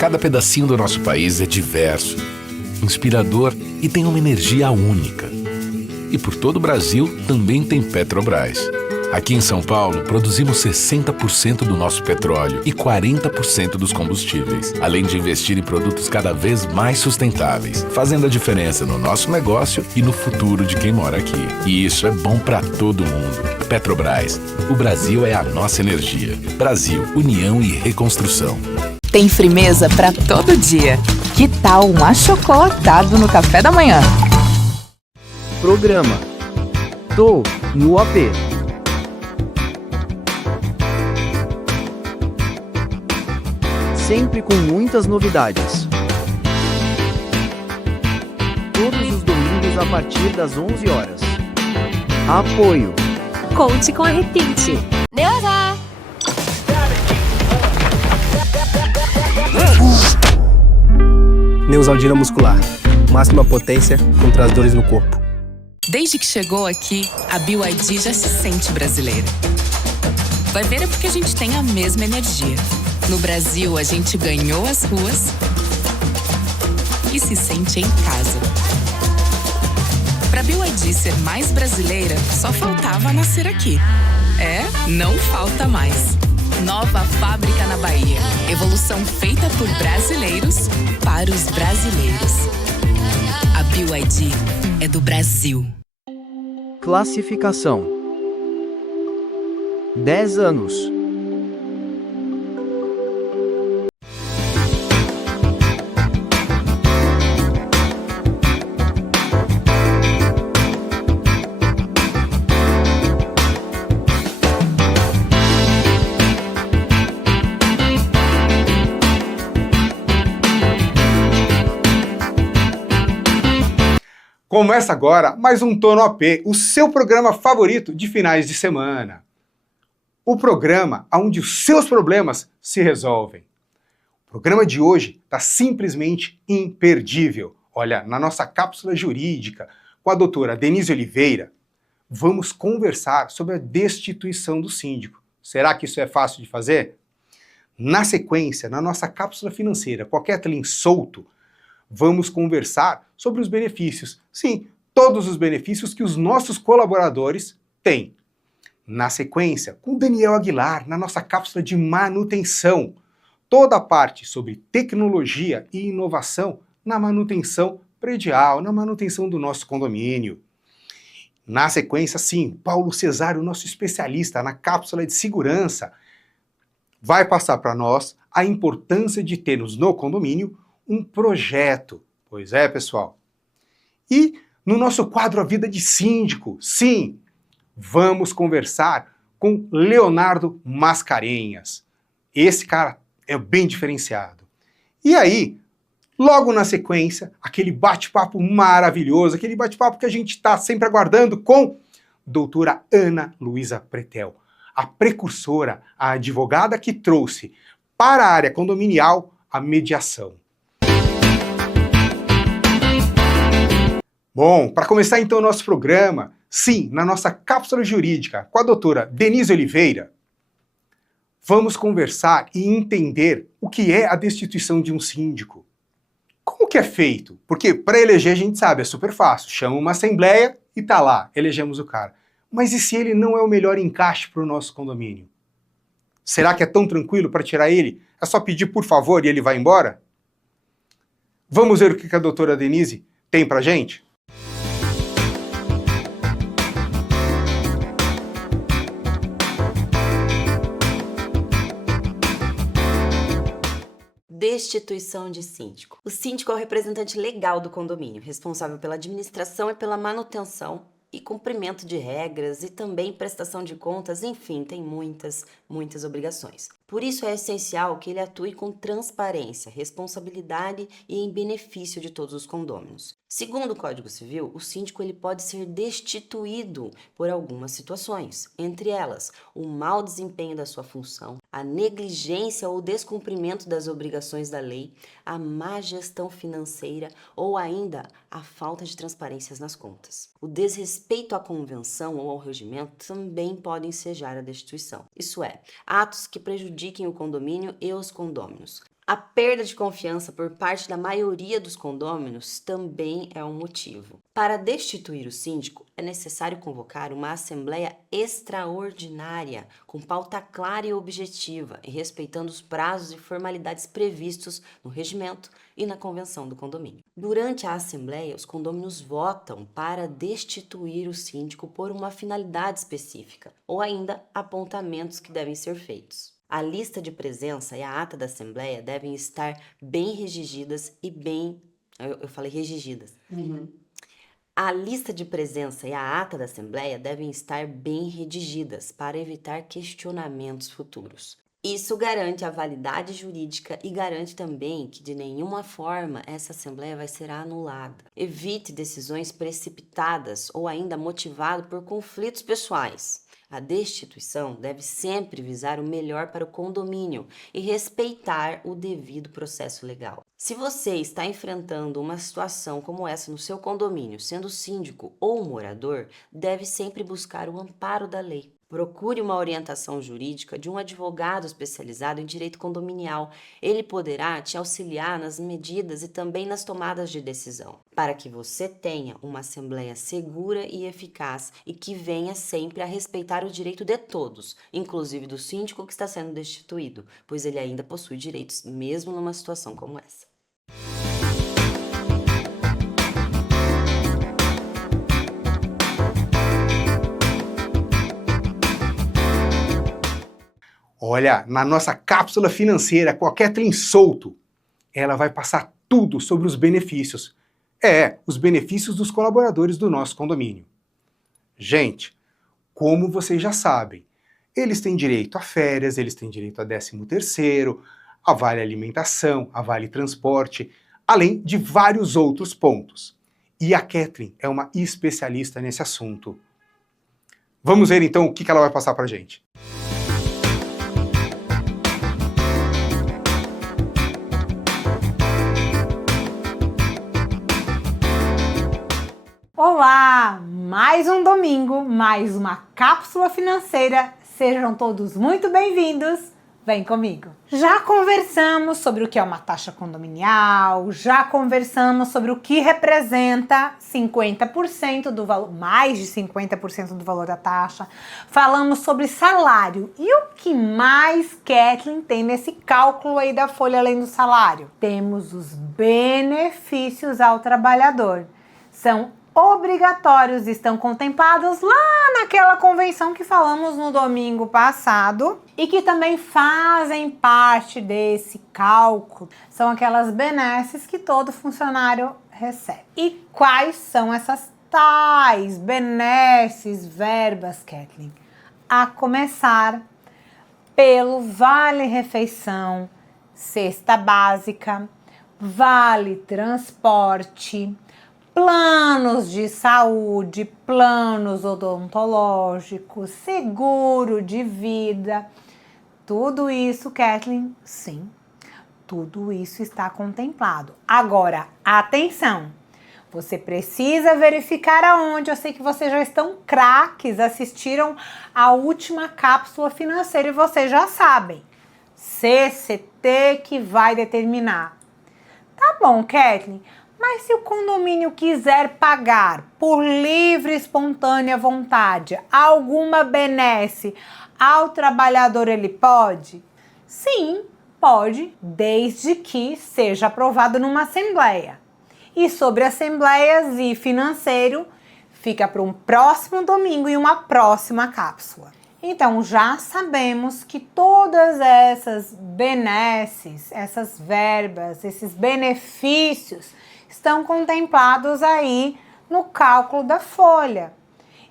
Cada pedacinho do nosso país é diverso, inspirador e tem uma energia única. E por todo o Brasil também tem Petrobras. Aqui em São Paulo, produzimos 60% do nosso petróleo e 40% dos combustíveis, além de investir em produtos cada vez mais sustentáveis, fazendo a diferença no nosso negócio e no futuro de quem mora aqui. E isso é bom para todo mundo. Petrobras, o Brasil é a nossa energia. Brasil, união e reconstrução. Tem firmeza para todo dia. Que tal um achocolatado no café da manhã? Programa Tô no AP. Sempre com muitas novidades. Todos os domingos a partir das 11 horas. Apoio. Conte com a Repeat. Neuza! Neusaldina muscular. Máxima potência contra as dores no corpo. Desde que chegou aqui, a BYD já se sente brasileira. Vai ver, é porque a gente tem a mesma energia. No Brasil, a gente ganhou as ruas e se sente em casa. Pra BYD ser mais brasileira, só faltava nascer aqui. Não falta mais. Nova fábrica na Bahia. Evolução feita por brasileiros para os brasileiros. A BYD é do Brasil. Classificação: 10 anos. Começa agora mais um Tô no AP, o seu programa favorito de finais de semana. O programa onde os seus problemas se resolvem. O programa de hoje está simplesmente imperdível. Olha, na nossa cápsula jurídica, com a doutora Denise Oliveira, vamos conversar sobre a destituição do síndico. Será que isso é fácil de fazer? Na sequência, na nossa cápsula financeira, qualquer telinho solto, vamos conversar sobre os benefícios. Sim, todos os benefícios que os nossos colaboradores têm. Na sequência, com o Daniel Aguilar, na nossa cápsula de manutenção. Toda a parte sobre tecnologia e inovação na manutenção predial, na manutenção do nosso condomínio. Na sequência, sim, Paulo Cesário, nosso especialista na cápsula de segurança, vai passar para nós a importância de termos no condomínio um projeto. Pois é, pessoal. E no nosso quadro A Vida de Síndico, sim, vamos conversar com Leonardo Mascarenhas. Esse cara é bem diferenciado. E aí, logo na sequência, aquele bate-papo maravilhoso, aquele bate-papo que a gente está sempre aguardando com doutora Ana Luísa Pretel, a precursora, a advogada que trouxe para a área condominial a mediação. Bom, para começar então o nosso programa, sim, na nossa cápsula jurídica com a doutora Denise Oliveira, vamos conversar e entender o que é a destituição de um síndico. Como que é feito? Porque para eleger a gente sabe, é super fácil, chama uma assembleia e tá lá, elegemos o cara. Mas e se ele não é o melhor encaixe para o nosso condomínio? Será que é tão tranquilo para tirar ele? É só pedir por favor e ele vai embora? Vamos ver o que a doutora Denise tem pra gente? Destituição de síndico. O síndico é o representante legal do condomínio, responsável pela administração e pela manutenção e cumprimento de regras e também prestação de contas, enfim, tem muitas obrigações. Por isso é essencial que ele atue com transparência, responsabilidade e em benefício de todos os condôminos. Segundo o Código Civil, o síndico ele pode ser destituído por algumas situações, entre elas o mau desempenho da sua função, a negligência ou descumprimento das obrigações da lei, a má gestão financeira ou ainda a falta de transparências nas contas. O desrespeito à convenção ou ao regimento também pode ensejar a destituição. Isso é, atos que prejudiquem o condomínio e os condôminos. A perda de confiança por parte da maioria dos condôminos também é um motivo. Para destituir o síndico, é necessário convocar uma assembleia extraordinária, com pauta clara e objetiva e respeitando os prazos e formalidades previstos no regimento e na convenção do condomínio. Durante a assembleia, os condôminos votam para destituir o síndico por uma finalidade específica ou ainda apontamentos que devem ser feitos. A lista de presença e a ata da Assembleia devem estar bem redigidas e bem... Eu falei redigidas. A lista de presença e a ata da Assembleia devem estar bem redigidas para evitar questionamentos futuros. Isso garante a validade jurídica e garante também que de nenhuma forma essa Assembleia vai ser anulada. Evite decisões precipitadas ou ainda motivado por conflitos pessoais. A destituição deve sempre visar o melhor para o condomínio e respeitar o devido processo legal. Se você está enfrentando uma situação como essa no seu condomínio, sendo síndico ou morador, deve sempre buscar o amparo da lei. Procure uma orientação jurídica de um advogado especializado em direito condominial. Ele poderá te auxiliar nas medidas e também nas tomadas de decisão, para que você tenha uma assembleia segura e eficaz e que venha sempre a respeitar o direito de todos, inclusive do síndico que está sendo destituído, pois ele ainda possui direitos mesmo numa situação como essa. Olha, na nossa cápsula financeira com a Kathleen Souto, ela vai passar tudo sobre os benefícios. Os benefícios dos colaboradores do nosso condomínio. Gente, como vocês já sabem, eles têm direito a férias, eles têm direito a 13º, a vale alimentação, a vale transporte, além de vários outros pontos. E a Kathleen é uma especialista nesse assunto. Vamos ver então o que ela vai passar pra gente. Olá! Mais um domingo, mais uma cápsula financeira. Sejam todos muito bem-vindos. Vem comigo. Já conversamos sobre o que é uma taxa condominial, já conversamos sobre o que representa 50% do valor, mais de 50% do valor da taxa. Falamos sobre salário. E o que mais, Kathleen, tem nesse cálculo aí da folha além do salário? Temos os benefícios ao trabalhador. São obrigatórios, estão contemplados lá naquela convenção que falamos no domingo passado e que também fazem parte desse cálculo. São aquelas benesses que todo funcionário recebe. E quais são essas tais benesses, verbas, Kathleen? A começar pelo vale-refeição, cesta básica, vale transporte, planos de saúde, planos odontológicos, seguro de vida. Tudo isso, Kathleen, sim, tudo isso está contemplado. Agora, atenção! Você precisa verificar aonde. Eu sei que vocês já estão craques, assistiram a última cápsula financeira e vocês já sabem. CCT que vai determinar. Tá bom, Kathleen. Mas se o condomínio quiser pagar por livre e espontânea vontade alguma benesse ao trabalhador, ele pode? Sim, pode, desde que seja aprovado numa assembleia. E sobre assembleias e financeiro, fica para um próximo domingo e uma próxima cápsula. Então, já sabemos que todas essas benesses, essas verbas, esses benefícios estão contemplados aí no cálculo da folha.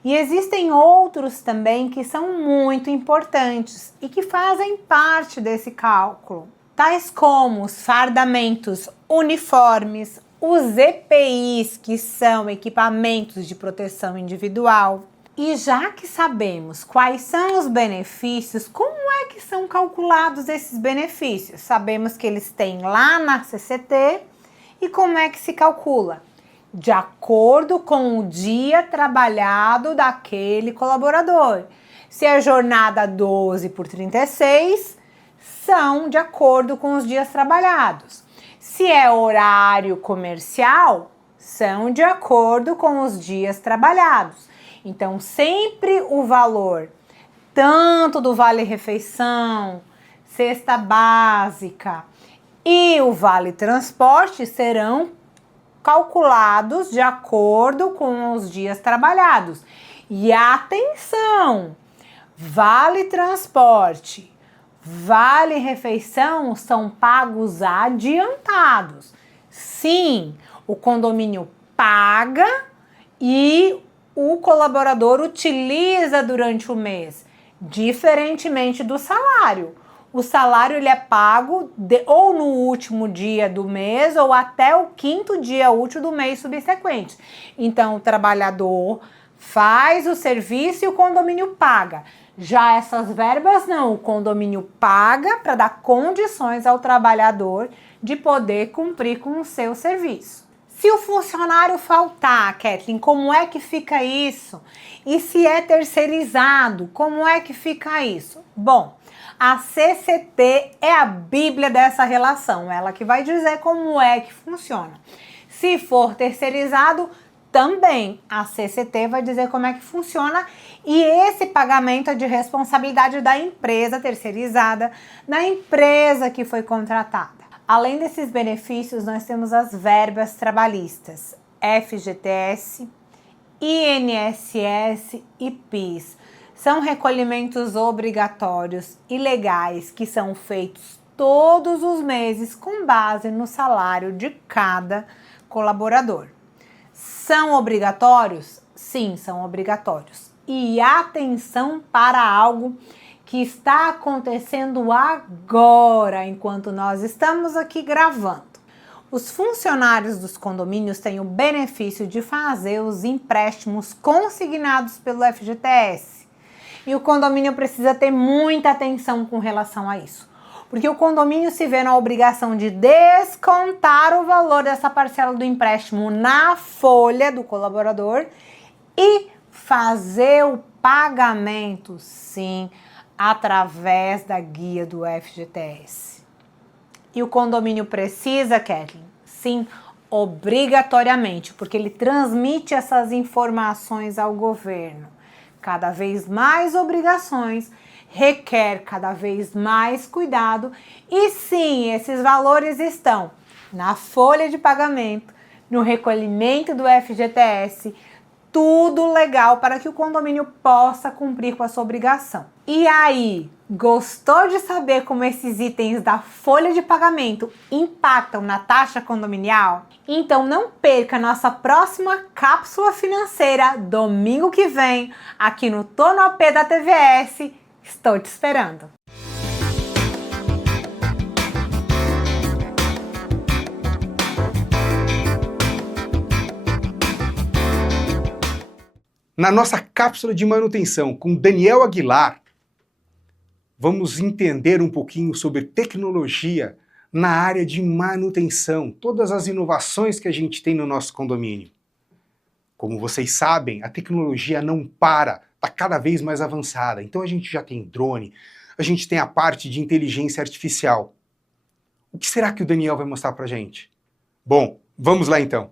E existem outros também que são muito importantes e que fazem parte desse cálculo, tais como os fardamentos uniformes, os EPIs, que são equipamentos de proteção individual. E já que sabemos quais são os benefícios, como é que são calculados esses benefícios? Sabemos que eles têm lá na CCT. E como é que se calcula? De acordo com o dia trabalhado daquele colaborador. Se é jornada 12 por 36, são de acordo com os dias trabalhados. Se é horário comercial, são de acordo com os dias trabalhados. Então, sempre o valor tanto do vale-refeição, cesta básica e o vale-transporte serão calculados de acordo com os dias trabalhados. E atenção! Vale-transporte, vale-refeição são pagos adiantados. Sim, o condomínio paga e o colaborador utiliza durante o mês, diferentemente do salário. O salário ele é pago ou no último dia do mês ou até o 5º dia útil do mês subsequente. Então, o trabalhador faz o serviço e o condomínio paga. Já essas verbas não, o condomínio paga para dar condições ao trabalhador de poder cumprir com o seu serviço. Se o funcionário faltar, Kathleen, como é que fica isso? E se é terceirizado, como é que fica isso? Bom, a CCT é a bíblia dessa relação, ela que vai dizer como é que funciona. Se for terceirizado, também a CCT vai dizer como é que funciona e esse pagamento é de responsabilidade da empresa terceirizada, da empresa que foi contratada. Além desses benefícios, nós temos as verbas trabalhistas, FGTS, INSS e PIS. São recolhimentos obrigatórios e legais que são feitos todos os meses com base no salário de cada colaborador. São obrigatórios? Sim, são obrigatórios. E atenção para algo que está acontecendo agora, enquanto nós estamos aqui gravando. Os funcionários dos condomínios têm o benefício de fazer os empréstimos consignados pelo FGTS. E o condomínio precisa ter muita atenção com relação a isso. Porque o condomínio se vê na obrigação de descontar o valor dessa parcela do empréstimo na folha do colaborador e fazer o pagamento, sim, através da guia do FGTS. E o condomínio precisa, Kathleen? Sim, obrigatoriamente, porque ele transmite essas informações ao governo. Cada vez mais obrigações requer cada vez mais cuidado e sim, esses valores estão na folha de pagamento, no recolhimento do FGTS, tudo legal para que o condomínio possa cumprir com a sua obrigação. E aí, gostou de saber como esses itens da folha de pagamento impactam na taxa condominial? Então não perca a nossa próxima cápsula financeira domingo que vem, aqui no Tô no AP da TVS. Estou te esperando! Na nossa cápsula de manutenção com Daniel Aguilar, vamos entender um pouquinho sobre tecnologia na área de manutenção, todas as inovações que a gente tem no nosso condomínio. Como vocês sabem, a tecnologia não para, está cada vez mais avançada. Então a gente já tem drone, a gente tem a parte de inteligência artificial. O que será que o Daniel vai mostrar para a gente? Bom, vamos lá então.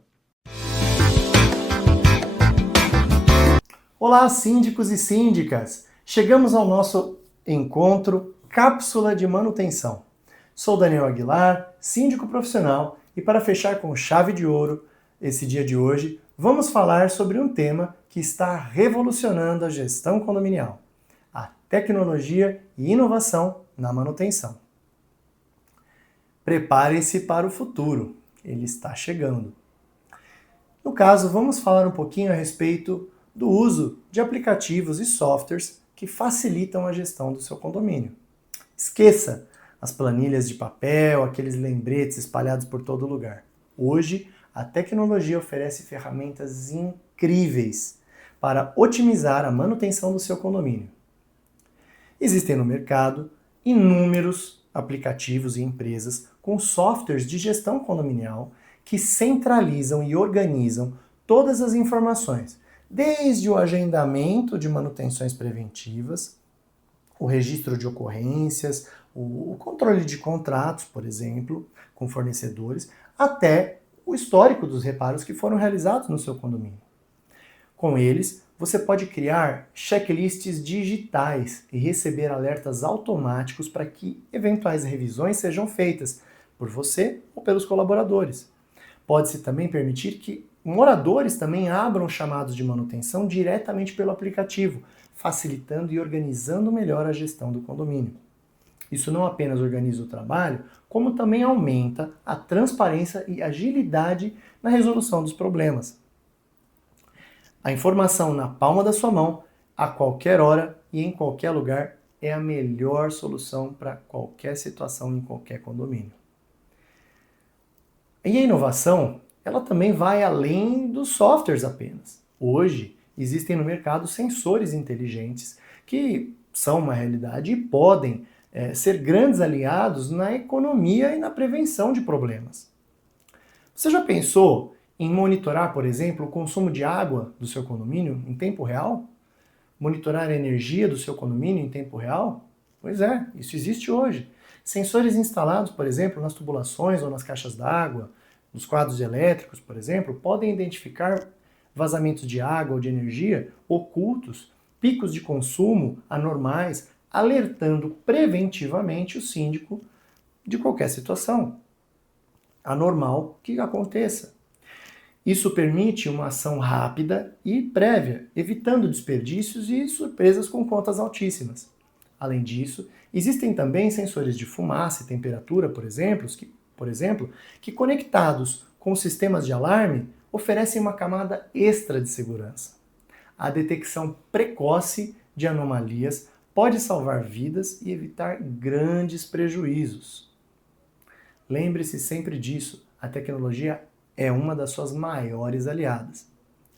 Olá, síndicos e síndicas! Chegamos ao nosso encontro Cápsula de Manutenção. Sou Daniel Aguilar, síndico profissional, e para fechar com chave de ouro esse dia de hoje, vamos falar sobre um tema que está revolucionando a gestão condominial: a tecnologia e inovação na manutenção. Preparem-se para o futuro, ele está chegando. No caso, vamos falar um pouquinho a respeito do uso de aplicativos e softwares que facilitam a gestão do seu condomínio. Esqueça as planilhas de papel, aqueles lembretes espalhados por todo lugar. Hoje, a tecnologia oferece ferramentas incríveis para otimizar a manutenção do seu condomínio. Existem no mercado inúmeros aplicativos e empresas com softwares de gestão condominial que centralizam e organizam todas as informações, desde o agendamento de manutenções preventivas, o registro de ocorrências, o controle de contratos, por exemplo, com fornecedores, até o histórico dos reparos que foram realizados no seu condomínio. Com eles, você pode criar checklists digitais e receber alertas automáticos para que eventuais revisões sejam feitas por você ou pelos colaboradores. Pode-se também permitir que moradores também abram chamados de manutenção diretamente pelo aplicativo, facilitando e organizando melhor a gestão do condomínio. Isso não apenas organiza o trabalho, como também aumenta a transparência e agilidade na resolução dos problemas. A informação na palma da sua mão, a qualquer hora e em qualquer lugar, é a melhor solução para qualquer situação em qualquer condomínio. E a inovação, ela também vai além dos softwares apenas. Hoje, existem no mercado sensores inteligentes que são uma realidade e podem ser grandes aliados na economia e na prevenção de problemas. Você já pensou em monitorar, por exemplo, o consumo de água do seu condomínio em tempo real? Monitorar a energia do seu condomínio em tempo real? Pois é, isso existe hoje. Sensores instalados, por exemplo, nas tubulações ou nas caixas d'água, nos quadros elétricos, por exemplo, podem identificar vazamentos de água ou de energia ocultos, picos de consumo anormais, alertando preventivamente o síndico de qualquer situação anormal que aconteça. Isso permite uma ação rápida e prévia, evitando desperdícios e surpresas com contas altíssimas. Além disso, existem também sensores de fumaça e temperatura, por exemplo, que conectados com sistemas de alarme oferecem uma camada extra de segurança. A detecção precoce de anomalias pode salvar vidas e evitar grandes prejuízos. Lembre-se sempre disso, a tecnologia é uma das suas maiores aliadas.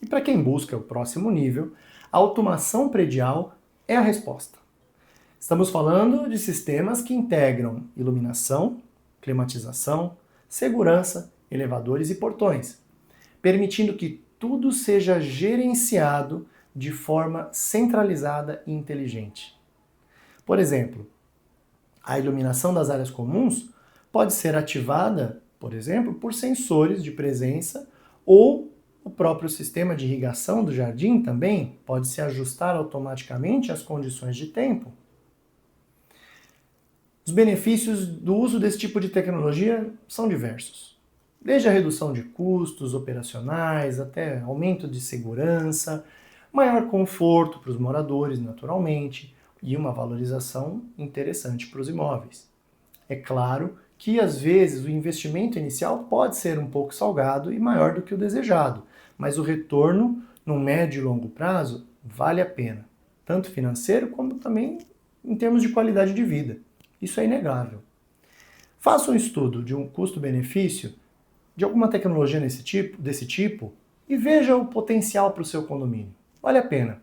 E para quem busca o próximo nível, a automação predial é a resposta. Estamos falando de sistemas que integram iluminação, climatização, segurança, elevadores e portões, permitindo que tudo seja gerenciado de forma centralizada e inteligente. Por exemplo, a iluminação das áreas comuns pode ser ativada, por exemplo, por sensores de presença, ou o próprio sistema de irrigação do jardim também pode se ajustar automaticamente às condições de tempo. Os benefícios do uso desse tipo de tecnologia são diversos. Desde a redução de custos operacionais até aumento de segurança, maior conforto para os moradores, naturalmente, e uma valorização interessante para os imóveis. É claro que, às vezes, o investimento inicial pode ser um pouco salgado e maior do que o desejado, mas o retorno, no médio e longo prazo, vale a pena, tanto financeiro como também em termos de qualidade de vida. Isso é inegável. Faça um estudo de um custo-benefício de alguma tecnologia desse tipo e veja o potencial para o seu condomínio. Vale a pena.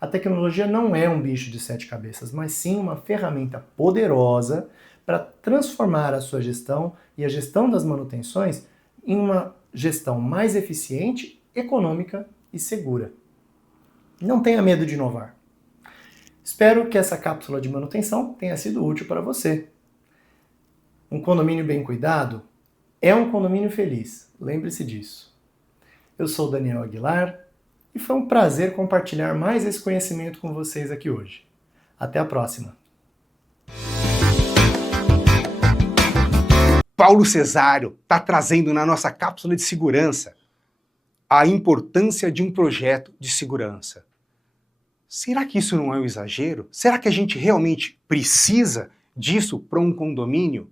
A tecnologia não é um bicho de 7 cabeças, mas sim uma ferramenta poderosa para transformar a sua gestão e a gestão das manutenções em uma gestão mais eficiente, econômica e segura. Não tenha medo de inovar. Espero que essa cápsula de manutenção tenha sido útil para você. Um condomínio bem cuidado é um condomínio feliz. Lembre-se disso. Eu sou Daniel Aguilar e foi um prazer compartilhar mais esse conhecimento com vocês aqui hoje. Até a próxima! Paulo Cesário está trazendo na nossa cápsula de segurança a importância de um projeto de segurança. Será que isso não é um exagero? Será que a gente realmente precisa disso para um condomínio?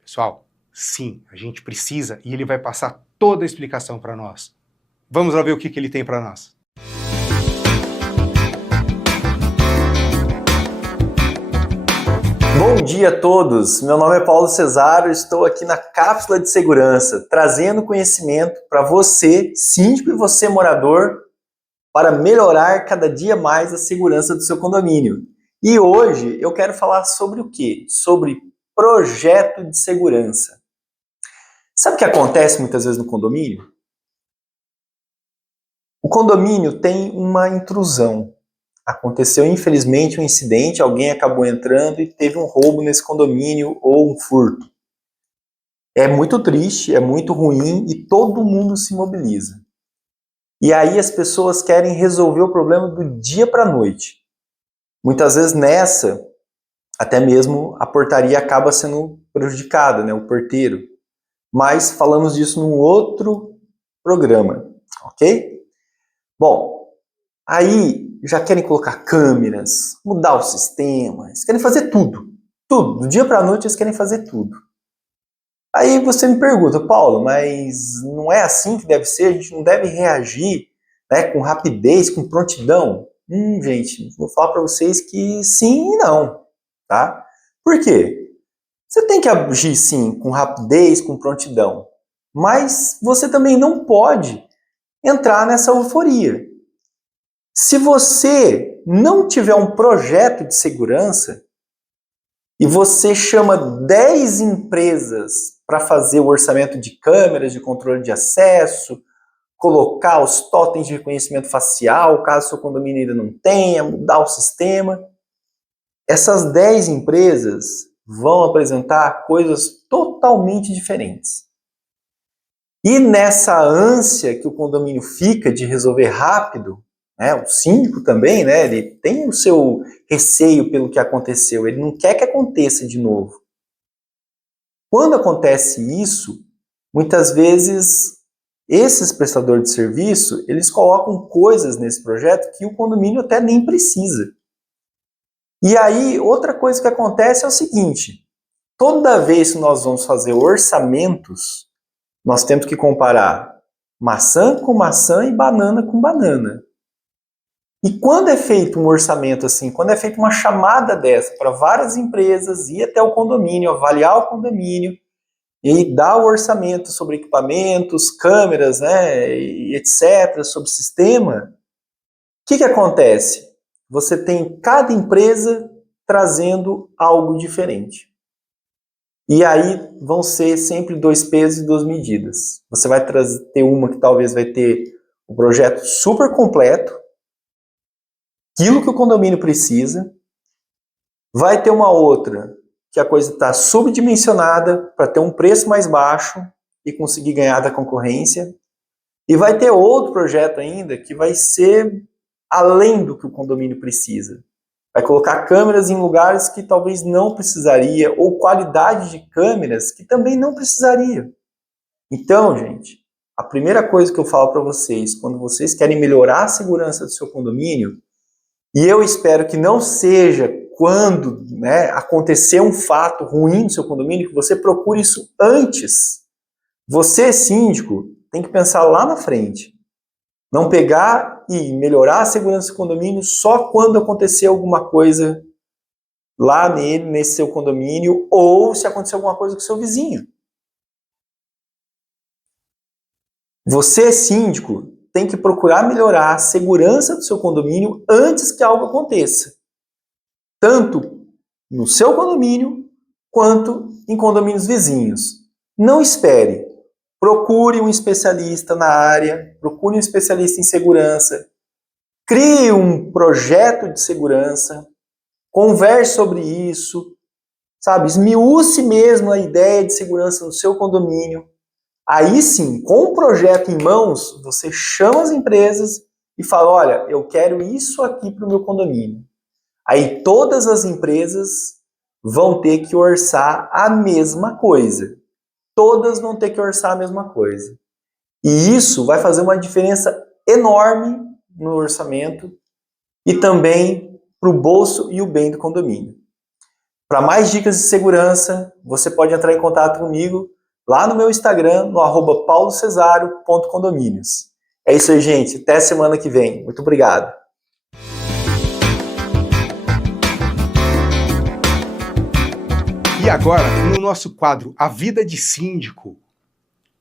Pessoal, sim, a gente precisa e ele vai passar toda a explicação para nós. Vamos lá ver o que ele tem para nós. Bom dia a todos, meu nome é Paulo Cesário, estou aqui na Cápsula de Segurança, trazendo conhecimento para você, síndico, e você, morador, para melhorar cada dia mais a segurança do seu condomínio. E hoje eu quero falar sobre o quê? Sobre projeto de segurança. Sabe o que acontece muitas vezes no condomínio? O condomínio tem uma intrusão. aconteceu infelizmente um incidente, alguém acabou entrando e teve um roubo nesse condomínio ou um furto. É muito triste, é muito ruim e todo mundo se mobiliza. E aí as pessoas querem resolver o problema do dia para a noite. Muitas vezes nessa, até mesmo a portaria acaba sendo prejudicada, né, o porteiro. Mas falamos disso num outro programa, ok? Bom, aí já querem colocar câmeras, mudar o sistema, eles querem fazer tudo. Tudo, do dia para a noite eles querem fazer tudo. Aí você me pergunta, Paulo, mas não é assim que deve ser? A gente não deve reagir, né, com rapidez, com prontidão? Gente, vou falar para vocês que sim e não, tá? Por quê? Você tem que agir sim, com rapidez, com prontidão, mas você também não pode entrar nessa euforia. Se você não tiver um projeto de segurança e você chama 10 empresas para fazer o orçamento de câmeras, de controle de acesso, colocar os totens de reconhecimento facial, caso seu condomínio ainda não tenha, mudar o sistema, essas 10 empresas vão apresentar coisas totalmente diferentes. E nessa ânsia que o condomínio fica de resolver rápido, né, o síndico também, né, ele tem o seu receio pelo que aconteceu, ele não quer que aconteça de novo. Quando acontece isso, muitas vezes esses prestadores de serviço, eles colocam coisas nesse projeto que o condomínio até nem precisa. E aí, outra coisa que acontece é o seguinte, toda vez que nós vamos fazer orçamentos, nós temos que comparar maçã com maçã e banana com banana. E quando é feito um orçamento assim, quando é feita uma chamada dessa para várias empresas, ir até o condomínio, avaliar o condomínio e dar o orçamento sobre equipamentos, câmeras, né, e etc., sobre sistema, o que acontece? Você tem cada empresa trazendo algo diferente. E aí vão ser sempre 2 pesos e 2 medidas. Você vai ter uma que talvez vai ter um projeto super completo, aquilo que o condomínio precisa, vai ter uma outra que a coisa está subdimensionada para ter um preço mais baixo e conseguir ganhar da concorrência, e vai ter outro projeto ainda que vai ser além do que o condomínio precisa. Vai colocar câmeras em lugares que talvez não precisaria, ou qualidade de câmeras que também não precisaria. Então, gente, a primeira coisa que eu falo para vocês, quando vocês querem melhorar a segurança do seu condomínio, e eu espero que não seja quando, né, acontecer um fato ruim no seu condomínio, que você procure isso antes. Você, síndico, tem que pensar lá na frente. Não pegar e melhorar a segurança do condomínio só quando acontecer alguma coisa lá nesse seu condomínio, ou se acontecer alguma coisa com o seu vizinho. Você, síndico, tem que procurar melhorar a segurança do seu condomínio antes que algo aconteça. Tanto no seu condomínio, quanto em condomínios vizinhos. Não espere. Procure um especialista na área, procure um especialista em segurança, crie um projeto de segurança, converse sobre isso, sabe? Esmiúce mesmo a ideia de segurança no seu condomínio. Aí sim, com o projeto em mãos, você chama as empresas e fala, olha, eu quero isso aqui para o meu condomínio. Aí todas as empresas vão ter que orçar a mesma coisa. Todas vão ter que orçar a mesma coisa. E isso vai fazer uma diferença enorme no orçamento e também para o bolso e o bem do condomínio. Para mais dicas de segurança, você pode entrar em contato comigo lá no meu Instagram, no @paulocesaro.condomínios. É isso aí, gente. Até semana que vem. Muito obrigado. E agora, no nosso quadro A Vida de Síndico,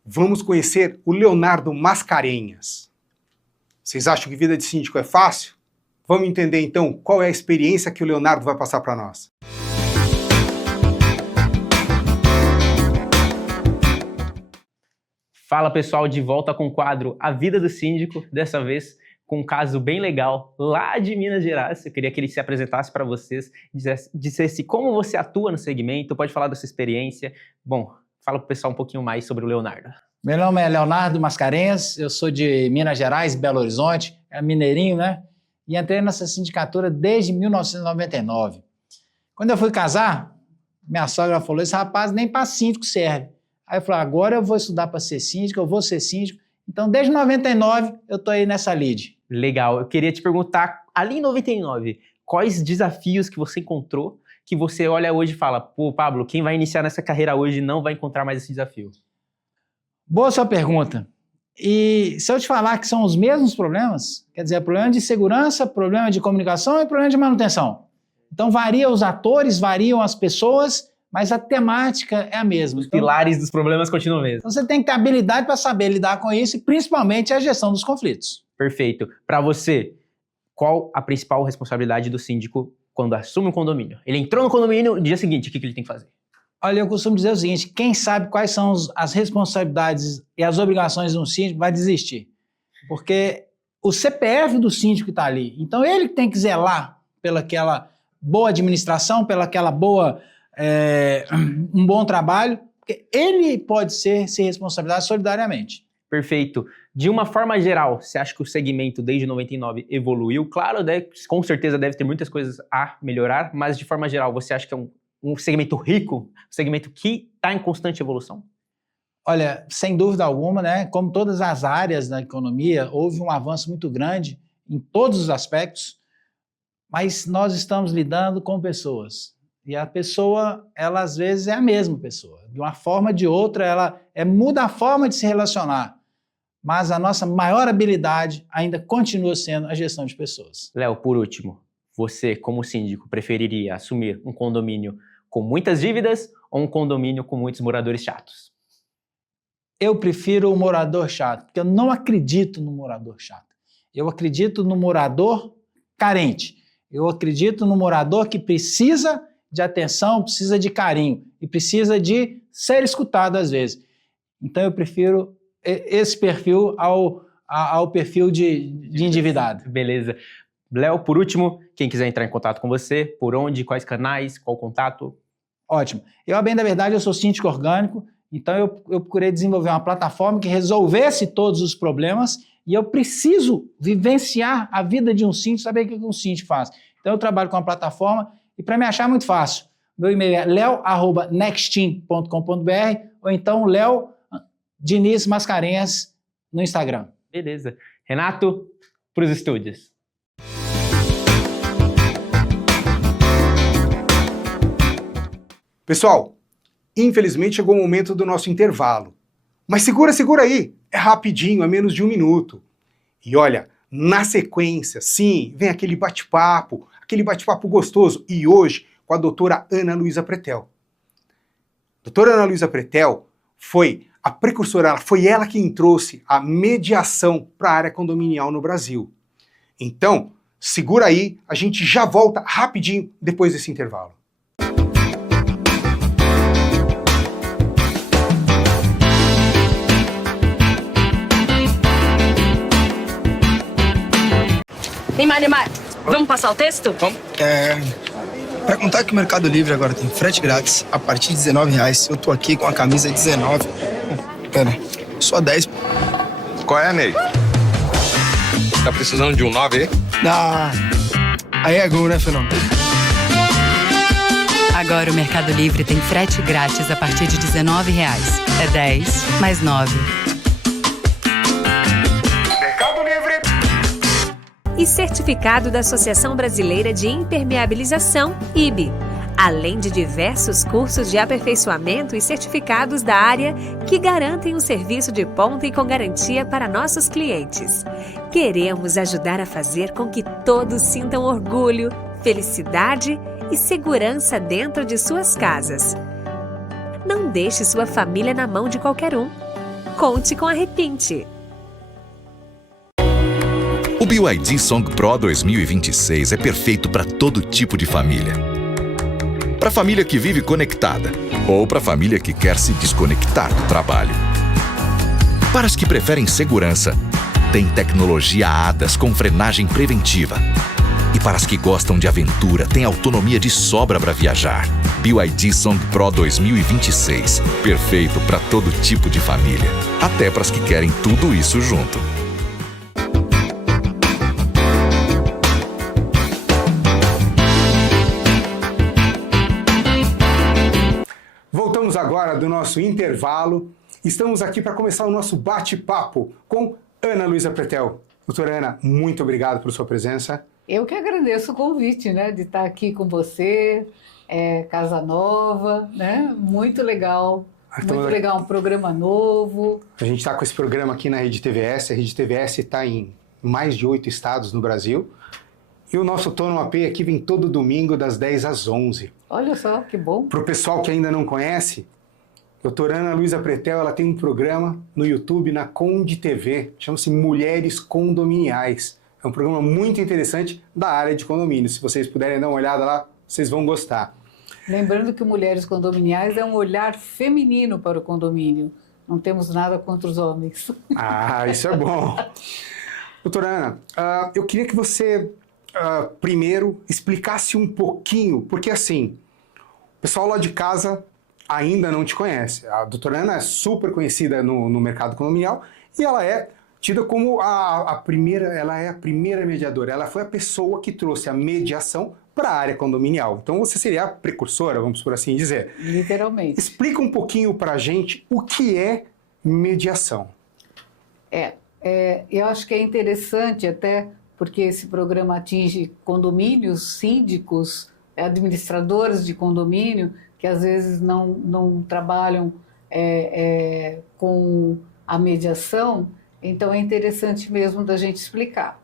vamos conhecer o Leonardo Mascarenhas. Vocês acham que vida de síndico é fácil? Vamos entender então qual é a experiência que o Leonardo vai passar para nós. Fala pessoal, de volta com o quadro A Vida do Síndico, dessa vez com um caso bem legal lá de Minas Gerais. Eu queria que ele se apresentasse para vocês, dissesse como você atua no segmento, pode falar da sua experiência. Bom, fala para o pessoal um pouquinho mais sobre o Leonardo. Meu nome é Leonardo Mascarenhas, eu sou de Minas Gerais, Belo Horizonte, é mineirinho, né? E entrei nessa sindicatura desde 1999. Quando eu fui casar, minha sogra falou, esse rapaz nem para síndico serve. Aí eu falei, agora eu vou estudar para ser síndico, eu vou ser síndico. Então, desde 99, eu tô aí nessa lead. Legal. Eu queria te perguntar, ali em 99, quais desafios que você encontrou, que você olha hoje e fala, pô, Pablo, quem vai iniciar nessa carreira hoje não vai encontrar mais esse desafio? Boa sua pergunta. E se eu te falar que são os mesmos problemas, quer dizer, problema de segurança, problema de comunicação e problema de manutenção. Então, varia os atores, variam as pessoas, mas a temática é a mesma. Os pilares dos problemas continuam mesmo. Então, você tem que ter habilidade para saber lidar com isso e, principalmente, a gestão dos conflitos. Perfeito. Para você, qual a principal responsabilidade do síndico quando assume um condomínio? Ele entrou no condomínio, no dia seguinte, o que ele tem que fazer? Olha, eu costumo dizer o seguinte, quem sabe quais são as responsabilidades e as obrigações de um síndico vai desistir. Porque o CPF do síndico está ali. Então, ele tem que zelar pelaquela boa administração, pelaquela boa... um bom trabalho, porque ele pode se responsabilizar solidariamente. Perfeito. De uma forma geral, você acha que o segmento desde 99 evoluiu? Claro, com certeza deve ter muitas coisas a melhorar, mas de forma geral, você acha que é um segmento rico, um segmento que está em constante evolução? Olha, sem dúvida alguma, né? Como todas as áreas da economia, houve um avanço muito grande em todos os aspectos, mas nós estamos lidando com pessoas. E a pessoa, ela às vezes é a mesma pessoa. De uma forma ou de outra, ela muda a forma de se relacionar. Mas a nossa maior habilidade ainda continua sendo a gestão de pessoas. Léo, por último, você, como síndico, preferiria assumir um condomínio com muitas dívidas ou um condomínio com muitos moradores chatos? Eu prefiro o morador chato, porque eu não acredito no morador chato. Eu acredito no morador carente. Eu acredito no morador que precisa de atenção, precisa de carinho e precisa de ser escutado às vezes. Então eu prefiro esse perfil ao perfil de endividado. Beleza. Léo, por último, quem quiser entrar em contato com você, por onde, quais canais, qual contato? Ótimo. Eu, a bem da verdade, eu sou síndico orgânico, então eu procurei desenvolver uma plataforma que resolvesse todos os problemas e eu preciso vivenciar a vida de um síndico, saber o que um síndico faz. Então eu trabalho com uma plataforma. E para me achar é muito fácil. Meu e-mail é leo@nexteam.com.br ou então Léo Diniz Mascarenhas no Instagram. Beleza. Renato, para os estúdios. Pessoal, infelizmente chegou o momento do nosso intervalo. Mas segura aí. É rapidinho, é menos de 1 minuto. E olha, na sequência, sim, vem aquele bate-papo gostoso, e hoje com a doutora Ana Luísa Pretel. Doutora Ana Luísa Pretel foi a precursora, foi ela quem trouxe a mediação para a área condominial no Brasil. Então, segura aí, a gente já volta rapidinho depois desse intervalo. Ei, Marimar, vamos passar o texto? Vamos. Pra contar que o Mercado Livre agora tem frete grátis a partir de R$19. Eu tô aqui com a camisa 19. Pera, só 10. Qual é, Ney? Tá precisando de um 9 aí? Aí é gol, né, Fernando? Agora o Mercado Livre tem frete grátis a partir de R$19. É 10 mais 9. E certificado da Associação Brasileira de Impermeabilização, IBE, além de diversos cursos de aperfeiçoamento e certificados da área que garantem um serviço de ponta e com garantia para nossos clientes. Queremos ajudar a fazer com que todos sintam orgulho, felicidade e segurança dentro de suas casas. Não deixe sua família na mão de qualquer um. Conte com a Repinte. O BYD Song Pro 2026 é perfeito para todo tipo de família. Para a família que vive conectada ou para a família que quer se desconectar do trabalho. Para as que preferem segurança Tem tecnologia ADAS com frenagem preventiva. E para as que gostam de aventura, tem autonomia de sobra para viajar. BYD Song Pro 2026. Perfeito para todo tipo de família. Até para as que querem tudo isso junto. Voltamos agora do nosso intervalo. Estamos aqui para começar o nosso bate-papo com Ana Luísa Pretel. Doutora Ana, muito obrigado por sua presença. Eu que agradeço o convite, né, de estar aqui com você, Casa Nova, né? Muito legal, muito legal, um programa novo. A gente está com esse programa aqui na Rede TVS. A Rede TVS está em mais de 8 estados no Brasil. E o nosso Tono AP aqui vem todo domingo das 10 às 11. Olha só, que bom. Para o pessoal que ainda não conhece, doutora Ana Luísa Pretel, ela tem um programa no YouTube, na Conde TV, chama-se Mulheres Condominiais. É um programa muito interessante da área de condomínio. Se vocês puderem dar uma olhada lá, vocês vão gostar. Lembrando que o Mulheres Condominiais é um olhar feminino para o condomínio. Não temos nada contra os homens. Ah, isso é bom. Doutora Ana, eu queria que você primeiro explicasse um pouquinho, porque assim, o pessoal lá de casa ainda não te conhece. A doutora Ana é super conhecida no mercado condominial e ela é tida como a primeira mediadora. Ela foi a pessoa que trouxe a mediação para a área condominial. Então você seria a precursora, vamos por assim dizer. Literalmente. Explica um pouquinho para a gente o que é mediação. Eu acho que é interessante até porque esse programa atinge condomínios, síndicos, administradores de condomínio, que às vezes não trabalham com a mediação. Então é interessante mesmo da gente explicar.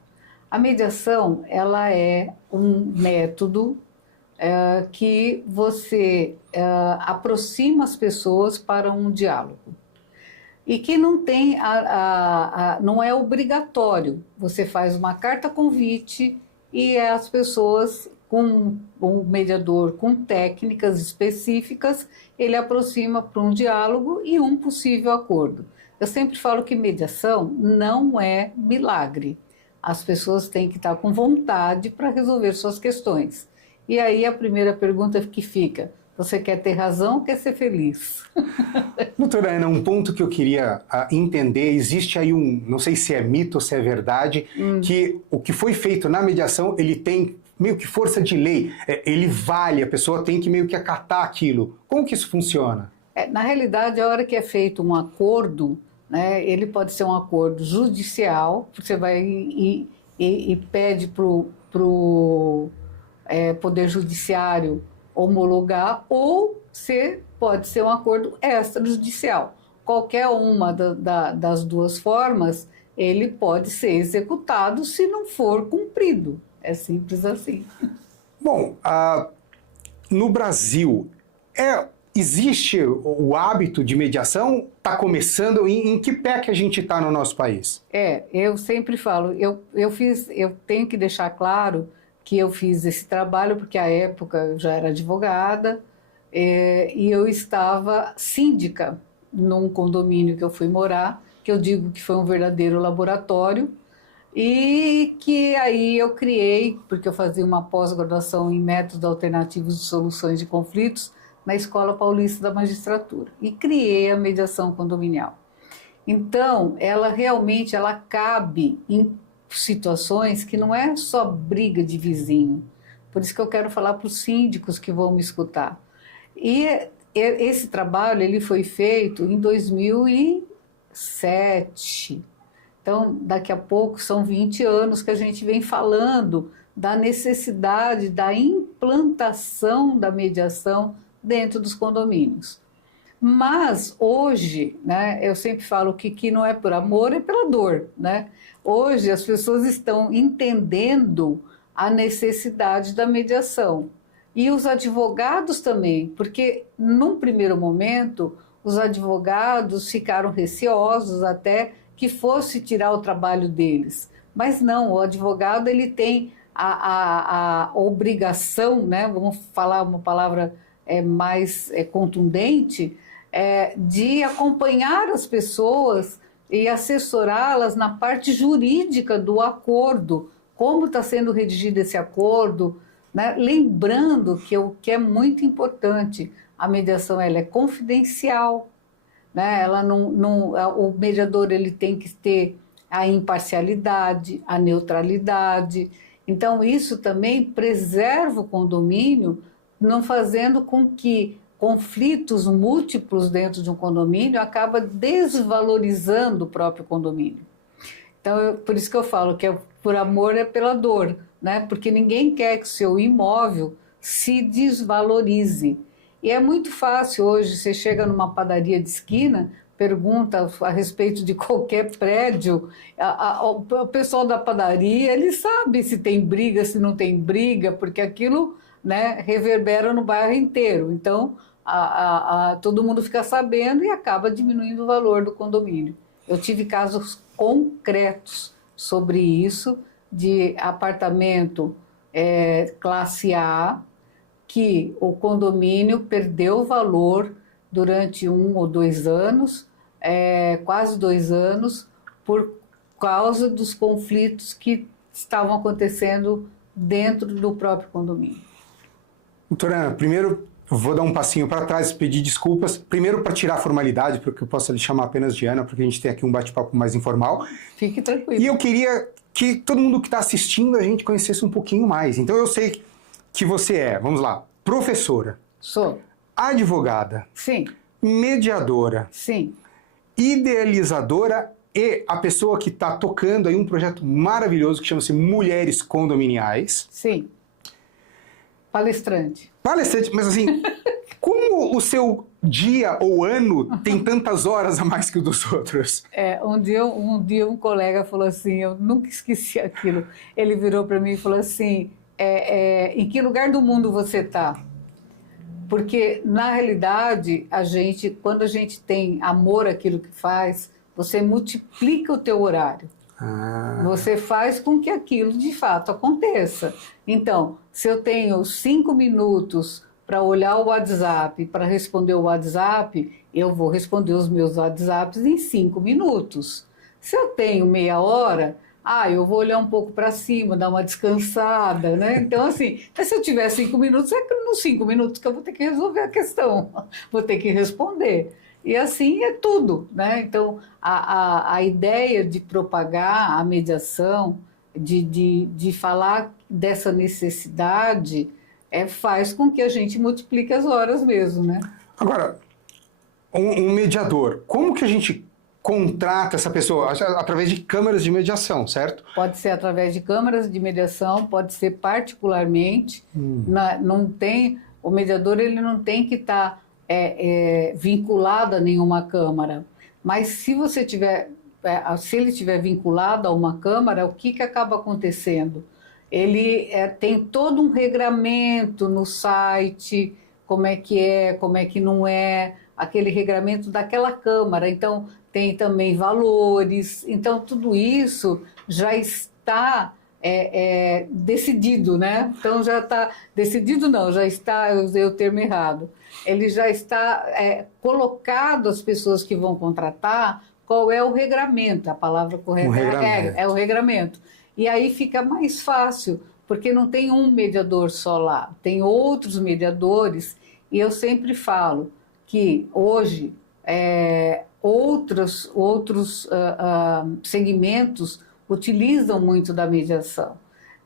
A mediação, ela é um método que você aproxima as pessoas para um diálogo. E que não tem não é obrigatório. Você faz uma carta convite e as pessoas, com um mediador com técnicas específicas, ele aproxima para um diálogo e um possível acordo. Eu sempre falo que mediação não é milagre. As pessoas têm que estar com vontade para resolver suas questões. E aí a primeira pergunta que fica: você quer ter razão ou quer ser feliz? Doutora Ana, um ponto que eu queria entender, existe aí não sei se é mito ou se é verdade, que o que foi feito na mediação, ele tem meio que força de lei, ele vale, a pessoa tem que meio que acatar aquilo. Como que isso funciona? Na realidade, a hora que é feito um acordo, né, ele pode ser um acordo judicial, você vai e pede para o Poder Judiciário homologar, ou pode ser um acordo extrajudicial. Qualquer uma das duas formas, ele pode ser executado se não for cumprido. É simples assim. Bom, no Brasil, existe o hábito de mediação? Está começando? Em que pé que a gente está no nosso país? Eu sempre falo, eu tenho que deixar claro que eu fiz esse trabalho porque à época eu já era advogada e eu estava síndica num condomínio que eu fui morar, que eu digo que foi um verdadeiro laboratório, e que aí eu criei, porque eu fazia uma pós-graduação em métodos alternativos de soluções de conflitos na Escola Paulista da Magistratura, e criei a mediação condominial. Então, ela realmente cabe em situações que não é só briga de vizinho. Por isso que eu quero falar para os síndicos que vão me escutar. E esse trabalho ele foi feito em 2007. Então, daqui a pouco são 20 anos que a gente vem falando da necessidade da implantação da mediação dentro dos condomínios. Mas hoje, né, eu sempre falo que não é por amor, é pela dor, né? Hoje as pessoas estão entendendo a necessidade da mediação. E os advogados também, porque num primeiro momento os advogados ficaram receosos até que fosse tirar o trabalho deles. Mas não, o advogado ele tem a obrigação, né, vamos falar uma palavra mais contundente, de acompanhar as pessoas e assessorá-las na parte jurídica do acordo, como está sendo redigido esse acordo, né? Lembrando que o que é muito importante, a mediação ela é confidencial, né? Ela o mediador ele tem que ter a imparcialidade, a neutralidade. Então isso também preserva o condomínio, não fazendo com que conflitos múltiplos dentro de um condomínio acaba desvalorizando o próprio condomínio. Então, por isso que eu falo que por amor é pela dor, né? Porque ninguém quer que o seu imóvel se desvalorize. E é muito fácil hoje, você chega numa padaria de esquina, pergunta a respeito de qualquer prédio, o pessoal da padaria, ele sabe se tem briga, se não tem briga, porque aquilo, né, reverbera no bairro inteiro. Então, todo mundo fica sabendo e acaba diminuindo o valor do condomínio. Eu tive casos concretos sobre isso, de apartamento classe A, que o condomínio perdeu valor durante 1 ou 2 anos, quase 2 anos, por causa dos conflitos que estavam acontecendo dentro do próprio condomínio. Doutora Ana, primeiro eu vou dar um passinho para trás, pedir desculpas, primeiro para tirar a formalidade, porque eu posso lhe chamar apenas de Ana, porque a gente tem aqui um bate-papo mais informal. Fique tranquilo. E eu queria que todo mundo que está assistindo a gente conhecesse um pouquinho mais. Então eu sei que você é, vamos lá, professora. Sou. Advogada. Sim. Mediadora. Sim. Idealizadora e a pessoa que está tocando aí um projeto maravilhoso que chama-se Mulheres Condominiais. Sim. Palestrante. Palestrante, mas assim, como o seu dia ou ano tem tantas horas a mais que o dos outros? Um dia um colega falou assim, eu nunca esqueci aquilo, ele virou para mim e falou assim, em que lugar do mundo você está? Porque, na realidade, quando a gente tem amor àquilo que faz, você multiplica o teu horário. Você faz com que aquilo, de fato, aconteça. Então, se eu tenho 5 minutos para olhar o WhatsApp, para responder o WhatsApp, eu vou responder os meus WhatsApps em 5 minutos. Se eu tenho meia hora, eu vou olhar um pouco para cima, dar uma descansada, né? Então, assim, se eu tiver 5 minutos, é nos 5 minutos que eu vou ter que resolver a questão, vou ter que responder. E assim é tudo, né? Então, a ideia de propagar a mediação, de falar dessa necessidade, faz com que a gente multiplique as horas mesmo, né? Agora, um mediador, como que a gente contrata essa pessoa? Através de câmaras de mediação, certo? Pode ser através de câmaras de mediação, pode ser particularmente. O mediador ele não tem que estar vinculado a nenhuma câmara. Mas se você tiver, se ele estiver vinculado a uma câmara, o que acaba acontecendo? Ele tem todo um regramento no site, como é que não é, aquele regramento daquela câmara. Então, tem também valores. Então, tudo isso já está decidido, né? Então, já está decidido, não, já está, eu usei o termo errado. Ele já está colocado as pessoas que vão contratar, qual é o regramento, a palavra correta é o regramento. E aí fica mais fácil, porque não tem um mediador só lá, tem outros mediadores, e eu sempre falo que hoje outros segmentos utilizam muito da mediação,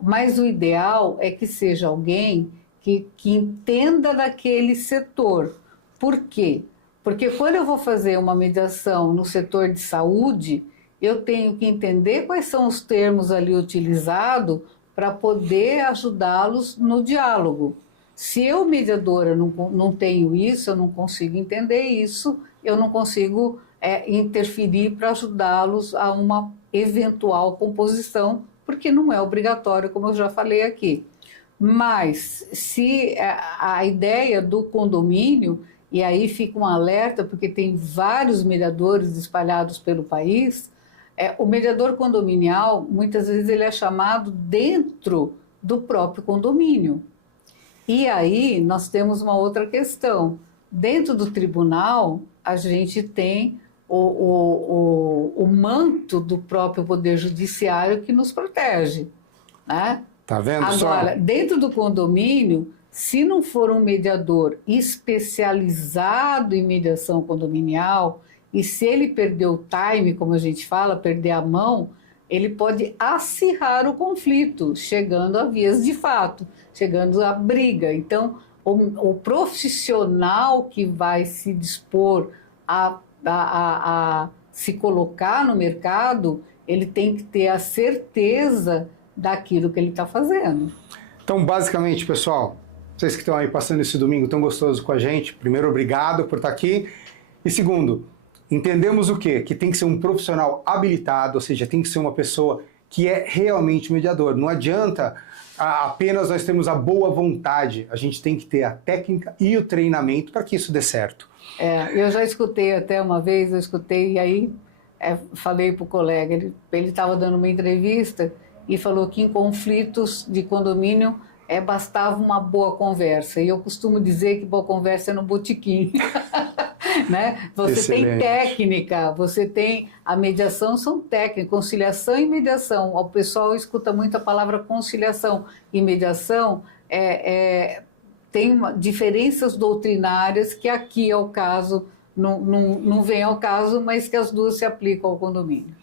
mas o ideal é que seja alguém que entenda daquele setor. Por quê? Porque quando eu vou fazer uma mediação no setor de saúde, eu tenho que entender quais são os termos ali utilizados para poder ajudá-los no diálogo. Se eu, mediadora, não tenho isso, eu não consigo entender isso, eu não consigo interferir para ajudá-los a uma eventual composição, porque não é obrigatório, como eu já falei aqui. Mas se a ideia do condomínio, e aí fica um alerta, porque tem vários mediadores espalhados pelo país, o mediador condominial, muitas vezes ele é chamado dentro do próprio condomínio. E aí nós temos uma outra questão. Dentro do tribunal, a gente tem o manto do próprio Poder Judiciário que nos protege, né? Tá vendo? Agora, dentro do condomínio, se não for um mediador especializado em mediação condominial, e se ele perder o time, como a gente fala, perder a mão, ele pode acirrar o conflito, chegando a vias de fato, chegando à briga. Então, o profissional que vai se dispor a se colocar no mercado, ele tem que ter a certeza daquilo que ele está fazendo. Então, basicamente, pessoal, vocês que estão aí passando esse domingo tão gostoso com a gente, primeiro, obrigado por estar aqui. E segundo, entendemos o quê? Que tem que ser um profissional habilitado, ou seja, tem que ser uma pessoa que é realmente mediador. Não adianta apenas nós termos a boa vontade, a gente tem que ter a técnica e o treinamento para que isso dê certo. Eu já escutei até uma vez, e aí falei para o colega, ele estava dando uma entrevista e falou que em conflitos de condomínio bastava uma boa conversa. E eu costumo dizer que boa conversa é no botequim. Né? Você Excelente. Tem técnica, você tem... A mediação são técnicas, conciliação e mediação. O pessoal escuta muito a palavra conciliação e mediação. Tem diferenças doutrinárias que aqui é o caso, não vem ao caso, mas que as duas se aplicam ao condomínio.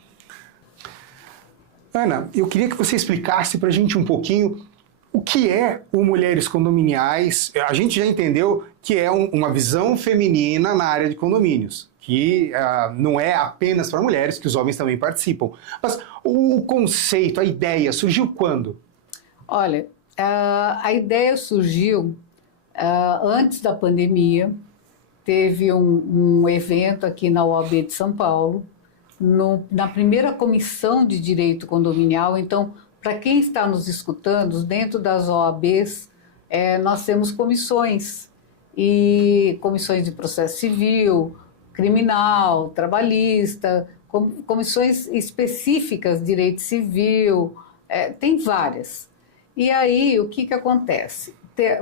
Ana, eu queria que você explicasse para a gente um pouquinho o que é o Mulheres Condominiais. A gente já entendeu que é uma visão feminina na área de condomínios, que não é apenas para mulheres, que os homens também participam. Mas o conceito, a ideia, surgiu quando? Olha, a ideia surgiu antes da pandemia. Teve um evento aqui na OAB de São Paulo, na primeira comissão de direito condominial. Então, para quem está nos escutando, dentro das OABs, nós temos comissões, e comissões de processo civil, criminal, trabalhista, comissões específicas de direito civil, tem várias. E aí, o que acontece?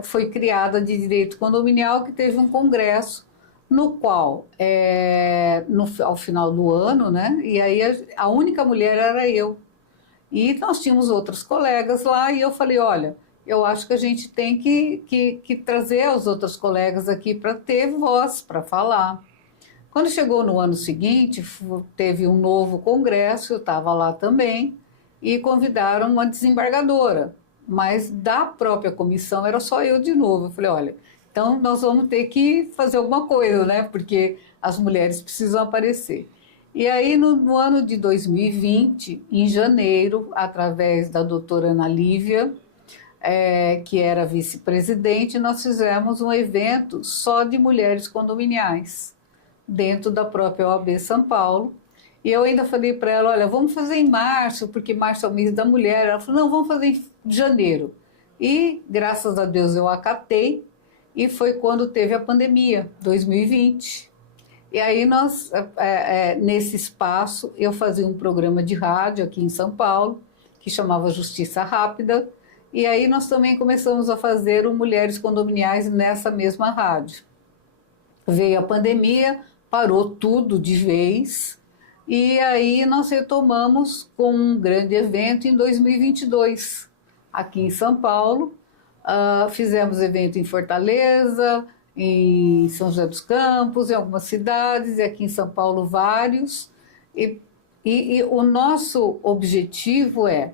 Foi criada de direito condominial, que teve um congresso, no qual, ao final do ano, né, e aí a única mulher era eu. E nós tínhamos outros colegas lá, e eu falei, olha, eu acho que a gente tem que trazer os outros colegas aqui para ter voz, para falar. Quando chegou no ano seguinte, teve um novo congresso, eu estava lá também, e convidaram uma desembargadora, mas da própria comissão era só eu de novo. Eu falei, olha, então nós vamos ter que fazer alguma coisa, né, porque as mulheres precisam aparecer. E aí, no ano de 2020, em janeiro, através da doutora Ana Lívia, que era vice-presidente, nós fizemos um evento só de mulheres condominiais, dentro da própria OAB São Paulo. E eu ainda falei para ela, olha, vamos fazer em março, porque março é o mês da mulher. Ela falou, não, vamos fazer em janeiro. E, graças a Deus, eu acatei, e foi quando teve a pandemia, 2020. E aí nós, nesse espaço, eu fazia um programa de rádio aqui em São Paulo, que chamava Justiça Rápida, e aí nós também começamos a fazer o Mulheres Condominiais nessa mesma rádio. Veio a pandemia, parou tudo de vez, e aí nós retomamos com um grande evento em 2022, aqui em São Paulo. Fizemos evento em Fortaleza, em São José dos Campos, em algumas cidades, e aqui em São Paulo vários, e o nosso objetivo é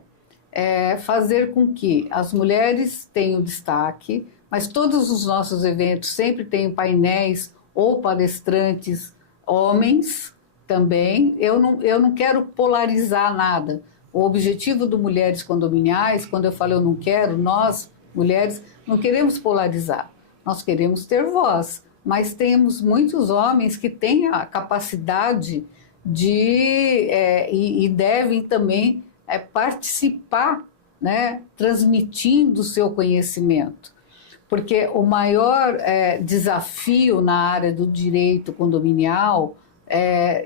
fazer com que as mulheres tenham destaque, mas todos os nossos eventos sempre têm painéis ou palestrantes homens também. Eu não quero polarizar nada. O objetivo do Mulheres Condominiais, quando eu falo eu não quero, nós, mulheres, não queremos polarizar. Nós queremos ter voz, mas temos muitos homens que têm a capacidade e devem também participar, né, transmitindo o seu conhecimento. Porque o maior desafio na área do direito condominial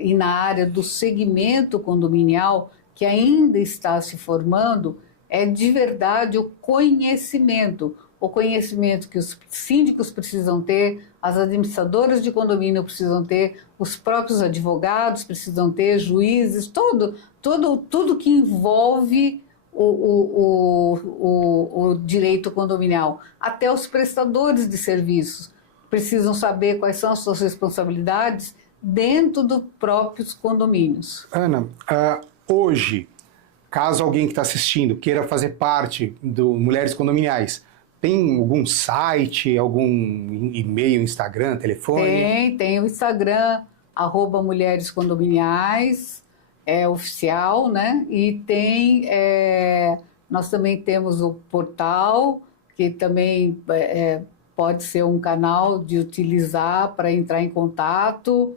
e na área do segmento condominial, que ainda está se formando, é de verdade o conhecimento. o conhecimento que os síndicos precisam ter, as administradoras de condomínio precisam ter, os próprios advogados precisam ter, juízes, tudo que envolve o direito condominial. Até os prestadores de serviços precisam saber quais são as suas responsabilidades dentro dos próprios condomínios. Ana, hoje, caso alguém que está assistindo queira fazer parte do Mulheres Condominiais, tem algum site, algum e-mail, Instagram, telefone? Tem o Instagram, @Mulheres Condominiais, é oficial, né? E nós também temos o portal, que também pode ser um canal de utilizar para entrar em contato.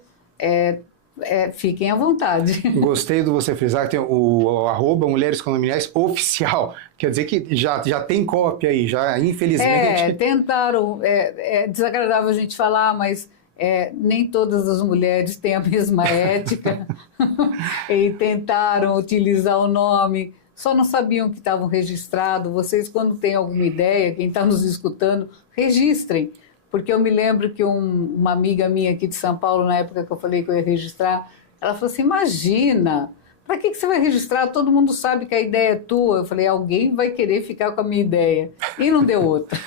Fiquem à vontade. Gostei do você frisar que tem o @Mulheres Condominiais oficial. Quer dizer que já tem cópia aí, já infelizmente. Tentaram, é desagradável a gente falar, mas nem todas as mulheres têm a mesma ética e tentaram utilizar o nome, só não sabiam que estavam registrados. Vocês, quando têm alguma ideia, quem está nos escutando, registrem. Porque eu me lembro que uma amiga minha aqui de São Paulo, na época que eu falei que eu ia registrar, ela falou assim, imagina, para que você vai registrar? Todo mundo sabe que a ideia é tua. Eu falei, alguém vai querer ficar com a minha ideia. E não deu outra.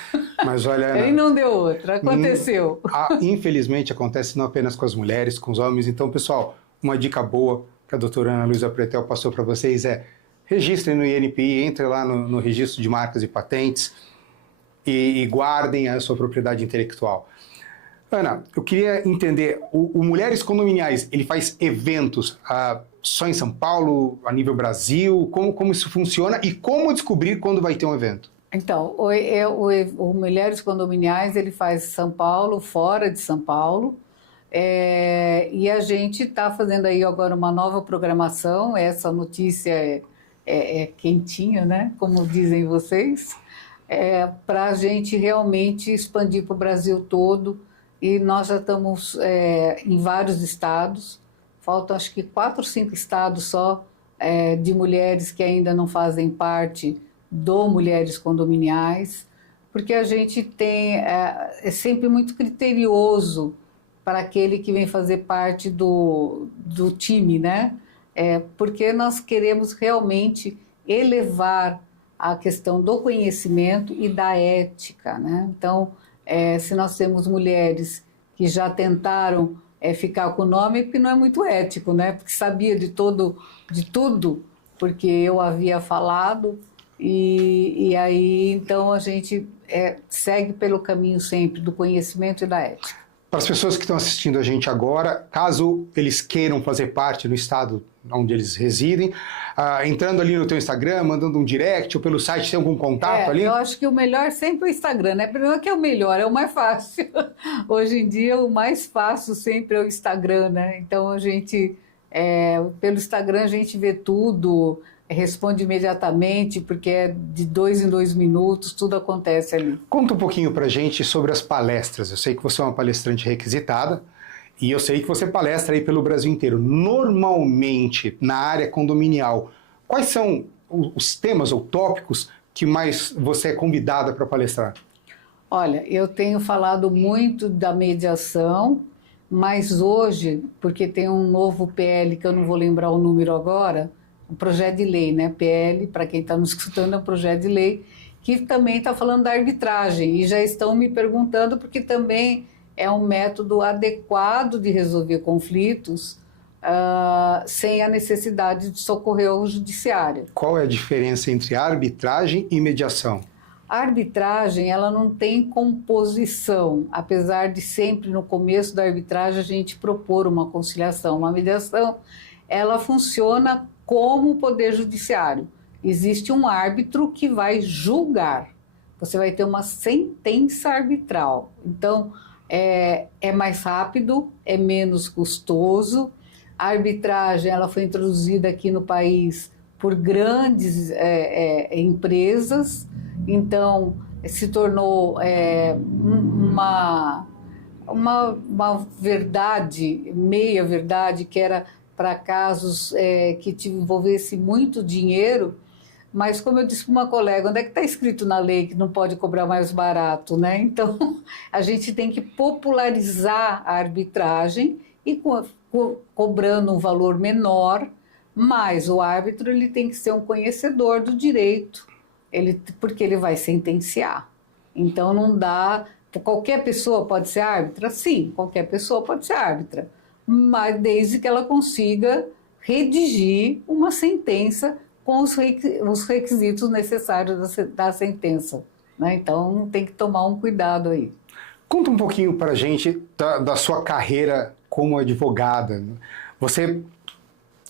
Mas olha, e não deu outra, aconteceu. Infelizmente acontece não apenas com as mulheres, com os homens. Então, pessoal, uma dica boa que a doutora Ana Luísa Pretel passou para vocês é registrem no INPI, entrem lá no registro de marcas e patentes, e guardem a sua propriedade intelectual. Ana, eu queria entender, o Mulheres Condominiais, ele faz eventos só em São Paulo, a nível Brasil, como isso funciona e como descobrir quando vai ter um evento? Então, o Mulheres Condominiais, ele faz São Paulo, fora de São Paulo, e a gente está fazendo aí agora uma nova programação. Essa notícia é quentinha, né, como dizem vocês, para a gente realmente expandir para o Brasil todo, e nós já estamos em vários estados. Faltam acho que 4 ou 5 estados só de mulheres que ainda não fazem parte do Mulheres Condominiais, porque a gente é sempre muito criterioso para aquele que vem fazer parte do time, né? Porque nós queremos realmente elevar a questão do conhecimento e da ética, né? Então, se nós temos mulheres que já tentaram ficar com o nome, porque não é muito ético, né? Porque sabia de tudo, porque eu havia falado, e aí então a gente segue pelo caminho sempre do conhecimento e da ética. Para as pessoas que estão assistindo a gente agora, caso eles queiram fazer parte no estado onde eles residem, entrando ali no teu Instagram, mandando um direct ou pelo site, tem algum contato ali? Eu acho que o melhor é sempre o Instagram, né? Primeiro que é o melhor, é o mais fácil. Hoje em dia, o mais fácil sempre é o Instagram, né? Então, a gente, pelo Instagram, a gente vê tudo, responde imediatamente, porque é de 2 em 2 minutos, tudo acontece ali. Conta um pouquinho pra gente sobre as palestras. Eu sei que você é uma palestrante requisitada e eu sei que você palestra aí pelo Brasil inteiro. Normalmente, na área condominial, quais são os temas ou tópicos que mais você é convidada para palestrar? Olha, eu tenho falado muito da mediação, mas hoje, porque tem um novo PL, que eu não vou lembrar o número agora, um projeto de lei, né? PL, para quem está nos escutando, é um projeto de lei que também está falando da arbitragem, e já estão me perguntando, porque também é um método adequado de resolver conflitos sem a necessidade de socorrer ao judiciário. Qual é a diferença entre arbitragem e mediação? A arbitragem, ela não tem composição, apesar de sempre no começo da arbitragem a gente propor uma conciliação. Uma mediação, ela funciona como o Poder Judiciário. Existe um árbitro que vai julgar. Você vai ter uma sentença arbitral. Então, é mais rápido, é menos custoso. A arbitragem, ela foi introduzida aqui no país por grandes empresas. Então, se tornou uma verdade, meia verdade, que era para casos que envolvesse muito dinheiro, Mas, como eu disse para uma colega, onde é que está escrito na lei que não pode cobrar mais barato, né? Então, a gente tem que popularizar a arbitragem e cobrando um valor menor, mas o árbitro ele tem que ser um conhecedor do direito, porque ele vai sentenciar. Então, não dá... Qualquer pessoa pode ser árbitra? Sim, qualquer pessoa pode ser árbitra, mas desde que ela consiga redigir uma sentença com os requisitos necessários da sentença, né? Então tem que tomar um cuidado aí. Conta um pouquinho para a gente da sua carreira como advogada. Você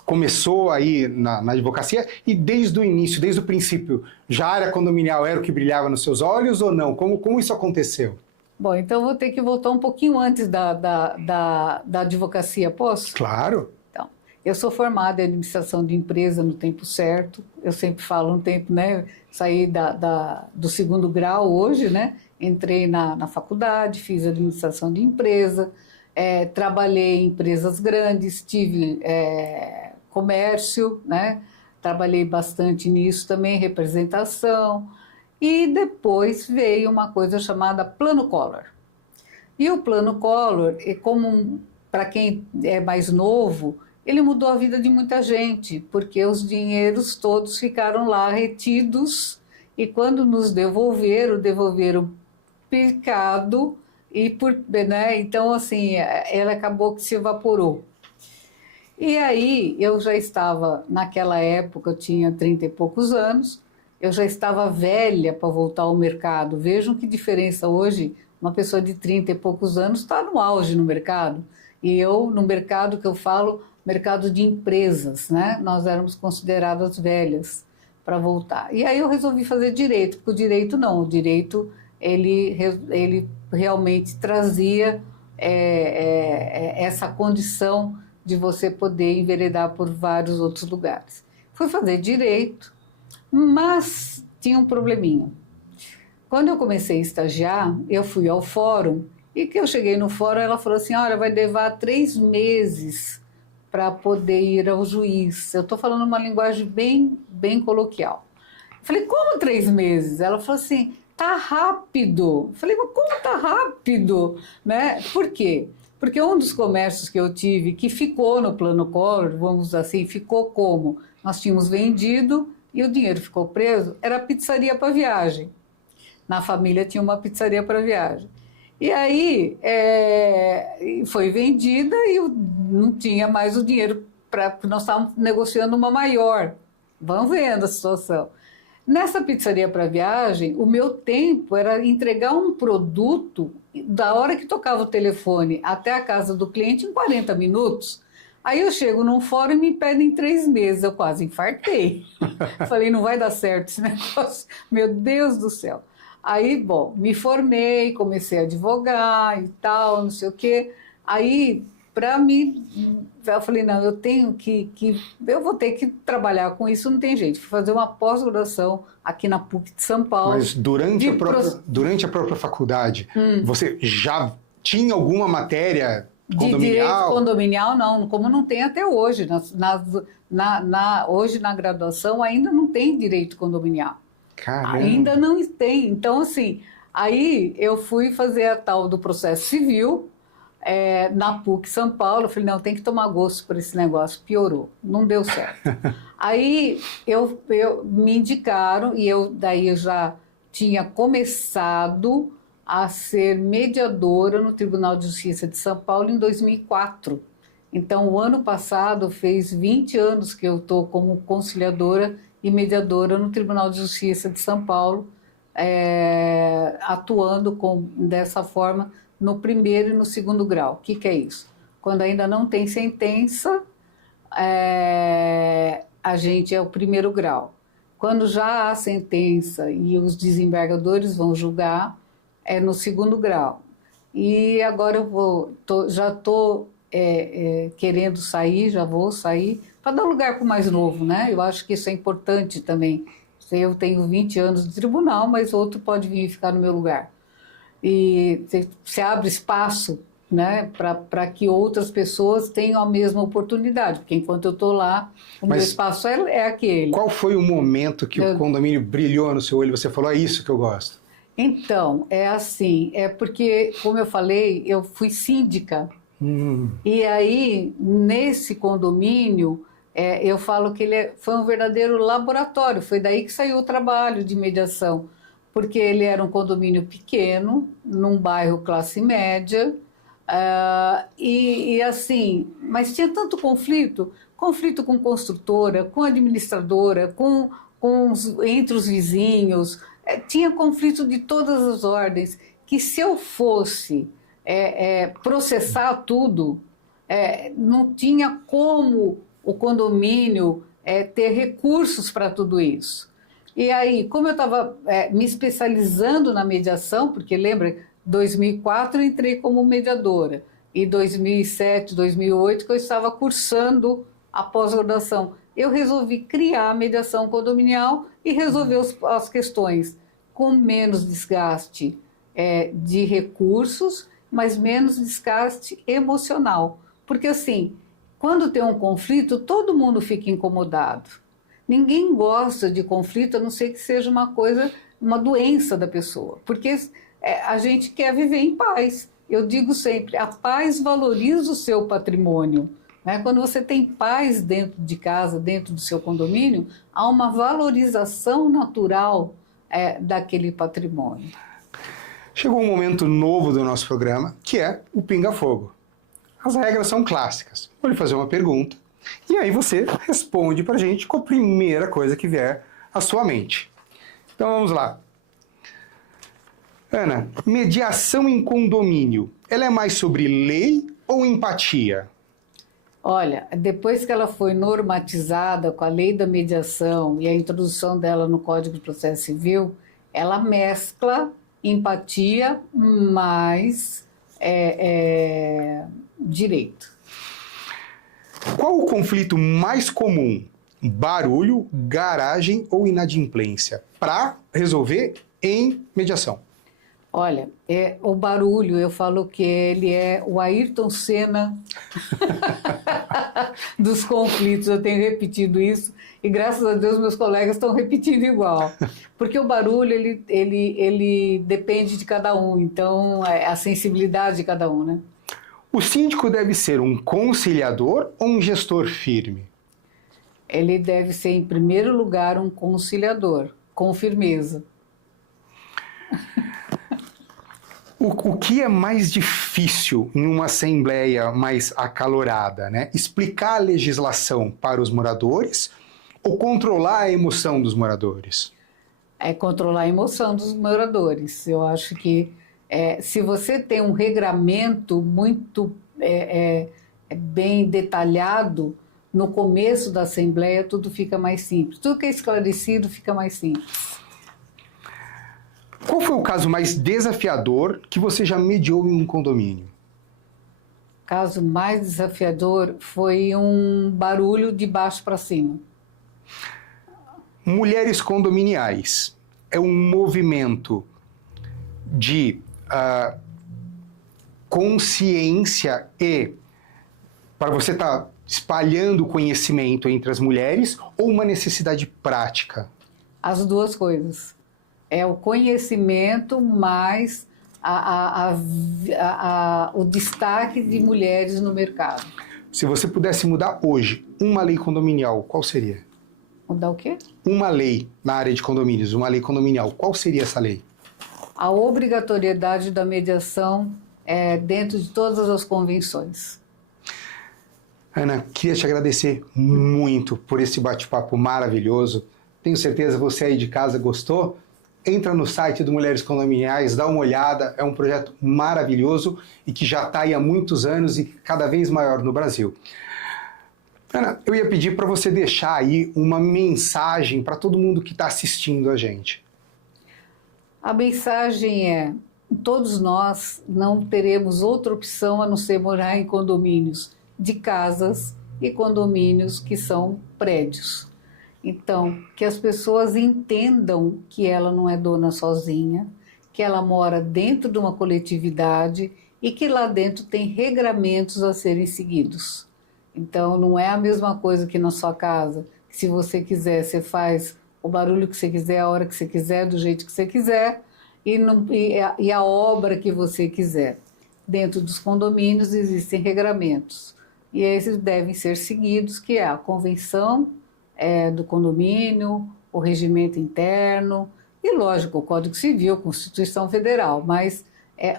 começou aí na advocacia e desde o início, desde o princípio, já a área condominial era o que brilhava nos seus olhos ou não? Como isso aconteceu? Bom, então vou ter que voltar um pouquinho antes da advocacia, posso? Claro. Então, eu sou formada em administração de empresa no tempo certo, eu sempre falo um tempo, né, saí do segundo grau hoje, né, entrei na faculdade, fiz administração de empresa, trabalhei em empresas grandes, tive comércio, né, trabalhei bastante nisso também, representação, e depois veio uma coisa chamada Plano Collor. E o Plano Collor, como para quem é mais novo, ele mudou a vida de muita gente, porque os dinheiros todos ficaram lá retidos e quando nos devolveram picado e né, então assim, ela acabou que se evaporou. E aí eu já estava, naquela época eu tinha 30 e poucos anos, eu já estava velha para voltar ao mercado. Vejam que diferença hoje, uma pessoa de 30 e poucos anos está no auge no mercado. E eu, no mercado que eu falo, mercado de empresas, né? Nós éramos consideradas velhas para voltar. E aí eu resolvi fazer direito, porque o direito não, o direito ele realmente trazia essa condição de você poder enveredar por vários outros lugares. Fui fazer direito, mas tinha um probleminha. Quando eu comecei a estagiar, eu fui ao fórum, e que eu cheguei no fórum, ela falou assim, olha, vai levar 3 meses para poder ir ao juiz. Eu estou falando uma linguagem bem coloquial. Eu falei, como 3 meses? Ela falou assim, tá rápido. Eu falei, mas como tá rápido? Né? Por quê? Porque um dos comércios que eu tive, que ficou no Plano Collor, vamos dizer assim, ficou como? Nós tínhamos vendido e o dinheiro ficou preso, era a pizzaria para viagem. Na família tinha uma pizzaria para viagem. E aí foi vendida e não tinha mais o dinheiro para... Nós estávamos negociando uma maior. Vamos vendo a situação. Nessa pizzaria para viagem, o meu tempo era entregar um produto da hora que tocava o telefone até a casa do cliente em 40 minutos. Aí eu chego num fórum e me pedem 3 meses. Eu quase infartei. Falei, não vai dar certo esse negócio. Meu Deus do céu. Aí, bom, me formei, comecei a advogar e tal, não sei o quê. Aí, para mim, eu falei, não, eu tenho eu vou ter que trabalhar com isso, não tem jeito. Fui fazer uma pós-graduação aqui na PUC de São Paulo. Mas durante a própria faculdade, você já tinha alguma matéria condominial? De direito condominial, não, como não tem até hoje. Hoje, na graduação, ainda não tem direito condominial. Caramba. Ainda não tem. Então, assim, aí eu fui fazer a tal do processo civil na PUC São Paulo. Eu falei, não, tem que tomar gosto por esse negócio. Piorou, não deu certo. Aí me indicaram e daí eu já tinha começado a ser mediadora no Tribunal de Justiça de São Paulo em 2004. Então, o ano passado fez 20 anos que eu estou como conciliadora e mediadora no Tribunal de Justiça de São Paulo, atuando dessa forma no primeiro e no segundo grau. O que é isso? Quando ainda não tem sentença, a gente é o primeiro grau. Quando já há sentença e os desembargadores vão julgar, é no segundo grau. E agora já estou querendo sair, já vou sair, para dar lugar para o mais novo, né? Eu acho que isso é importante também. Eu tenho 20 anos de tribunal, mas outro pode vir ficar no meu lugar. E se abre espaço né, para que outras pessoas tenham a mesma oportunidade, porque enquanto eu estou lá, o meu espaço é aquele. Qual foi o momento que o condomínio brilhou no seu olho e você falou, é isso que eu gosto? Então, é assim, é porque, como eu falei, eu fui síndica. E aí, nesse condomínio, eu falo que ele foi um verdadeiro laboratório, foi daí que saiu o trabalho de mediação, porque ele era um condomínio pequeno, num bairro classe média, e assim, mas tinha tanto conflito com construtora, com administradora, entre os vizinhos, tinha conflito de todas as ordens, que se eu fosse processar tudo, não tinha como o condomínio ter recursos para tudo isso. E aí, como eu estava me especializando na mediação, porque lembra, 2004 eu entrei como mediadora, e 2007, 2008 que eu estava cursando a pós-graduação, eu resolvi criar a mediação condominial e resolver as questões com menos desgaste de recursos, mas menos desgaste emocional. Porque assim, quando tem um conflito, todo mundo fica incomodado. Ninguém gosta de conflito, a não ser que seja uma doença da pessoa. Porque a gente quer viver em paz. Eu digo sempre, a paz valoriza o seu patrimônio. Né? Quando você tem paz dentro de casa, dentro do seu condomínio, há uma valorização natural daquele patrimônio. Chegou um momento novo do nosso programa, que é o Pinga Fogo. As regras são clássicas. Vou lhe fazer uma pergunta, e aí você responde pra gente com a primeira coisa que vier à sua mente. Então vamos lá. Ana, mediação em condomínio, ela é mais sobre lei ou empatia? Olha, depois que ela foi normatizada com a lei da mediação e a introdução dela no Código de Processo Civil, ela mescla empatia mais direito. Qual o conflito mais comum? Barulho, garagem ou inadimplência? Para resolver em mediação. Olha, o barulho, eu falo que ele é o Ayrton Senna dos conflitos. Eu tenho repetido isso e graças a Deus meus colegas estão repetindo igual. Porque o barulho, ele depende de cada um, então a sensibilidade de cada um, né? O síndico deve ser um conciliador ou um gestor firme? Ele deve ser, em primeiro lugar, um conciliador, com firmeza. O que é mais difícil em uma assembleia mais acalorada, né? Explicar a legislação para os moradores ou controlar a emoção dos moradores? É controlar a emoção dos moradores. Eu acho que se você tem um regramento muito bem detalhado, no começo da assembleia tudo fica mais simples. Tudo que é esclarecido fica mais simples. Qual foi o caso mais desafiador que você já mediou em um condomínio? O caso mais desafiador foi um barulho de baixo para cima. Mulheres condominiais é um movimento de consciência e para você estar espalhando conhecimento entre as mulheres ou uma necessidade prática? As duas coisas. É o conhecimento mais o destaque de mulheres no mercado. Se você pudesse mudar hoje uma lei condominial, qual seria? Mudar o quê? Uma lei na área de condomínios, uma lei condominial. Qual seria essa lei? A obrigatoriedade da mediação dentro de todas as convenções. Ana, queria te agradecer muito por esse bate-papo maravilhoso. Tenho certeza que você aí de casa gostou. Entra no site do Mulheres Condominiais, dá uma olhada, é um projeto maravilhoso e que já está aí há muitos anos e cada vez maior no Brasil. Ana, eu ia pedir para você deixar aí uma mensagem para todo mundo que está assistindo a gente. A mensagem é: todos nós não teremos outra opção a não ser morar em condomínios de casas e condomínios que são prédios. Então, que as pessoas entendam que ela não é dona sozinha, que ela mora dentro de uma coletividade e que lá dentro tem regramentos a serem seguidos. Então, não é a mesma coisa que na sua casa, que se você quiser, você faz o barulho que você quiser, a hora que você quiser, do jeito que você quiser, e a obra que você quiser. Dentro dos condomínios existem regramentos, e esses devem ser seguidos, que é a convenção do condomínio, o regimento interno, e lógico, o Código Civil, a Constituição Federal, mas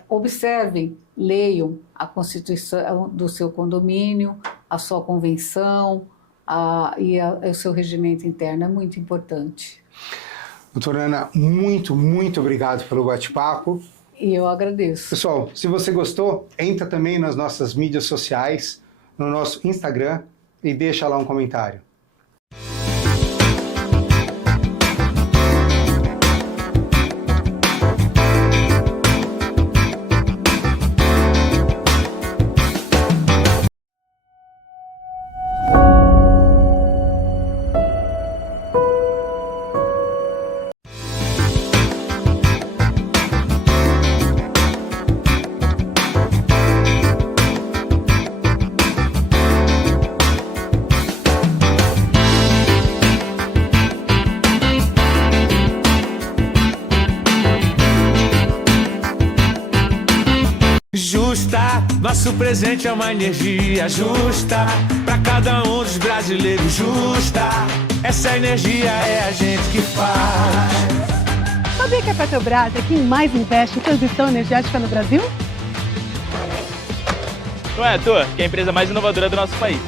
observem, leiam a Constituição do seu condomínio, a sua convenção e o seu regimento interno, é muito importante. Doutora Ana, muito, muito obrigado pelo bate-papo. E eu agradeço. Pessoal, se você gostou, entra também nas nossas mídias sociais, no nosso Instagram e deixa lá um comentário. Justa, nosso presente é uma energia justa, pra cada um dos brasileiros justa, essa energia é a gente que faz. Sabia que a Petrobras é quem mais investe em transição energética no Brasil? Não é à toa que é a empresa mais inovadora do nosso país.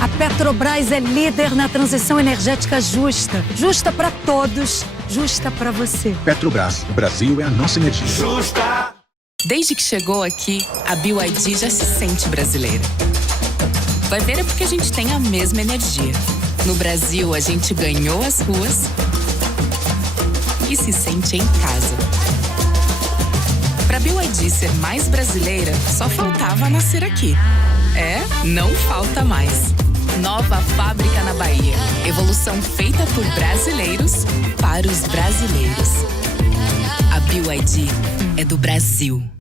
A Petrobras é líder na transição energética justa. Justa para todos, justa para você. Petrobras, o Brasil é a nossa energia. Justa! Desde que chegou aqui, a BYD já se sente brasileira. Vai ver, é porque a gente tem a mesma energia. No Brasil, a gente ganhou as ruas e se sente em casa. Pra BYD ser mais brasileira, só faltava nascer aqui. Não falta mais. Nova fábrica na Bahia. Evolução feita por brasileiros para os brasileiros. A BYD é do Brasil.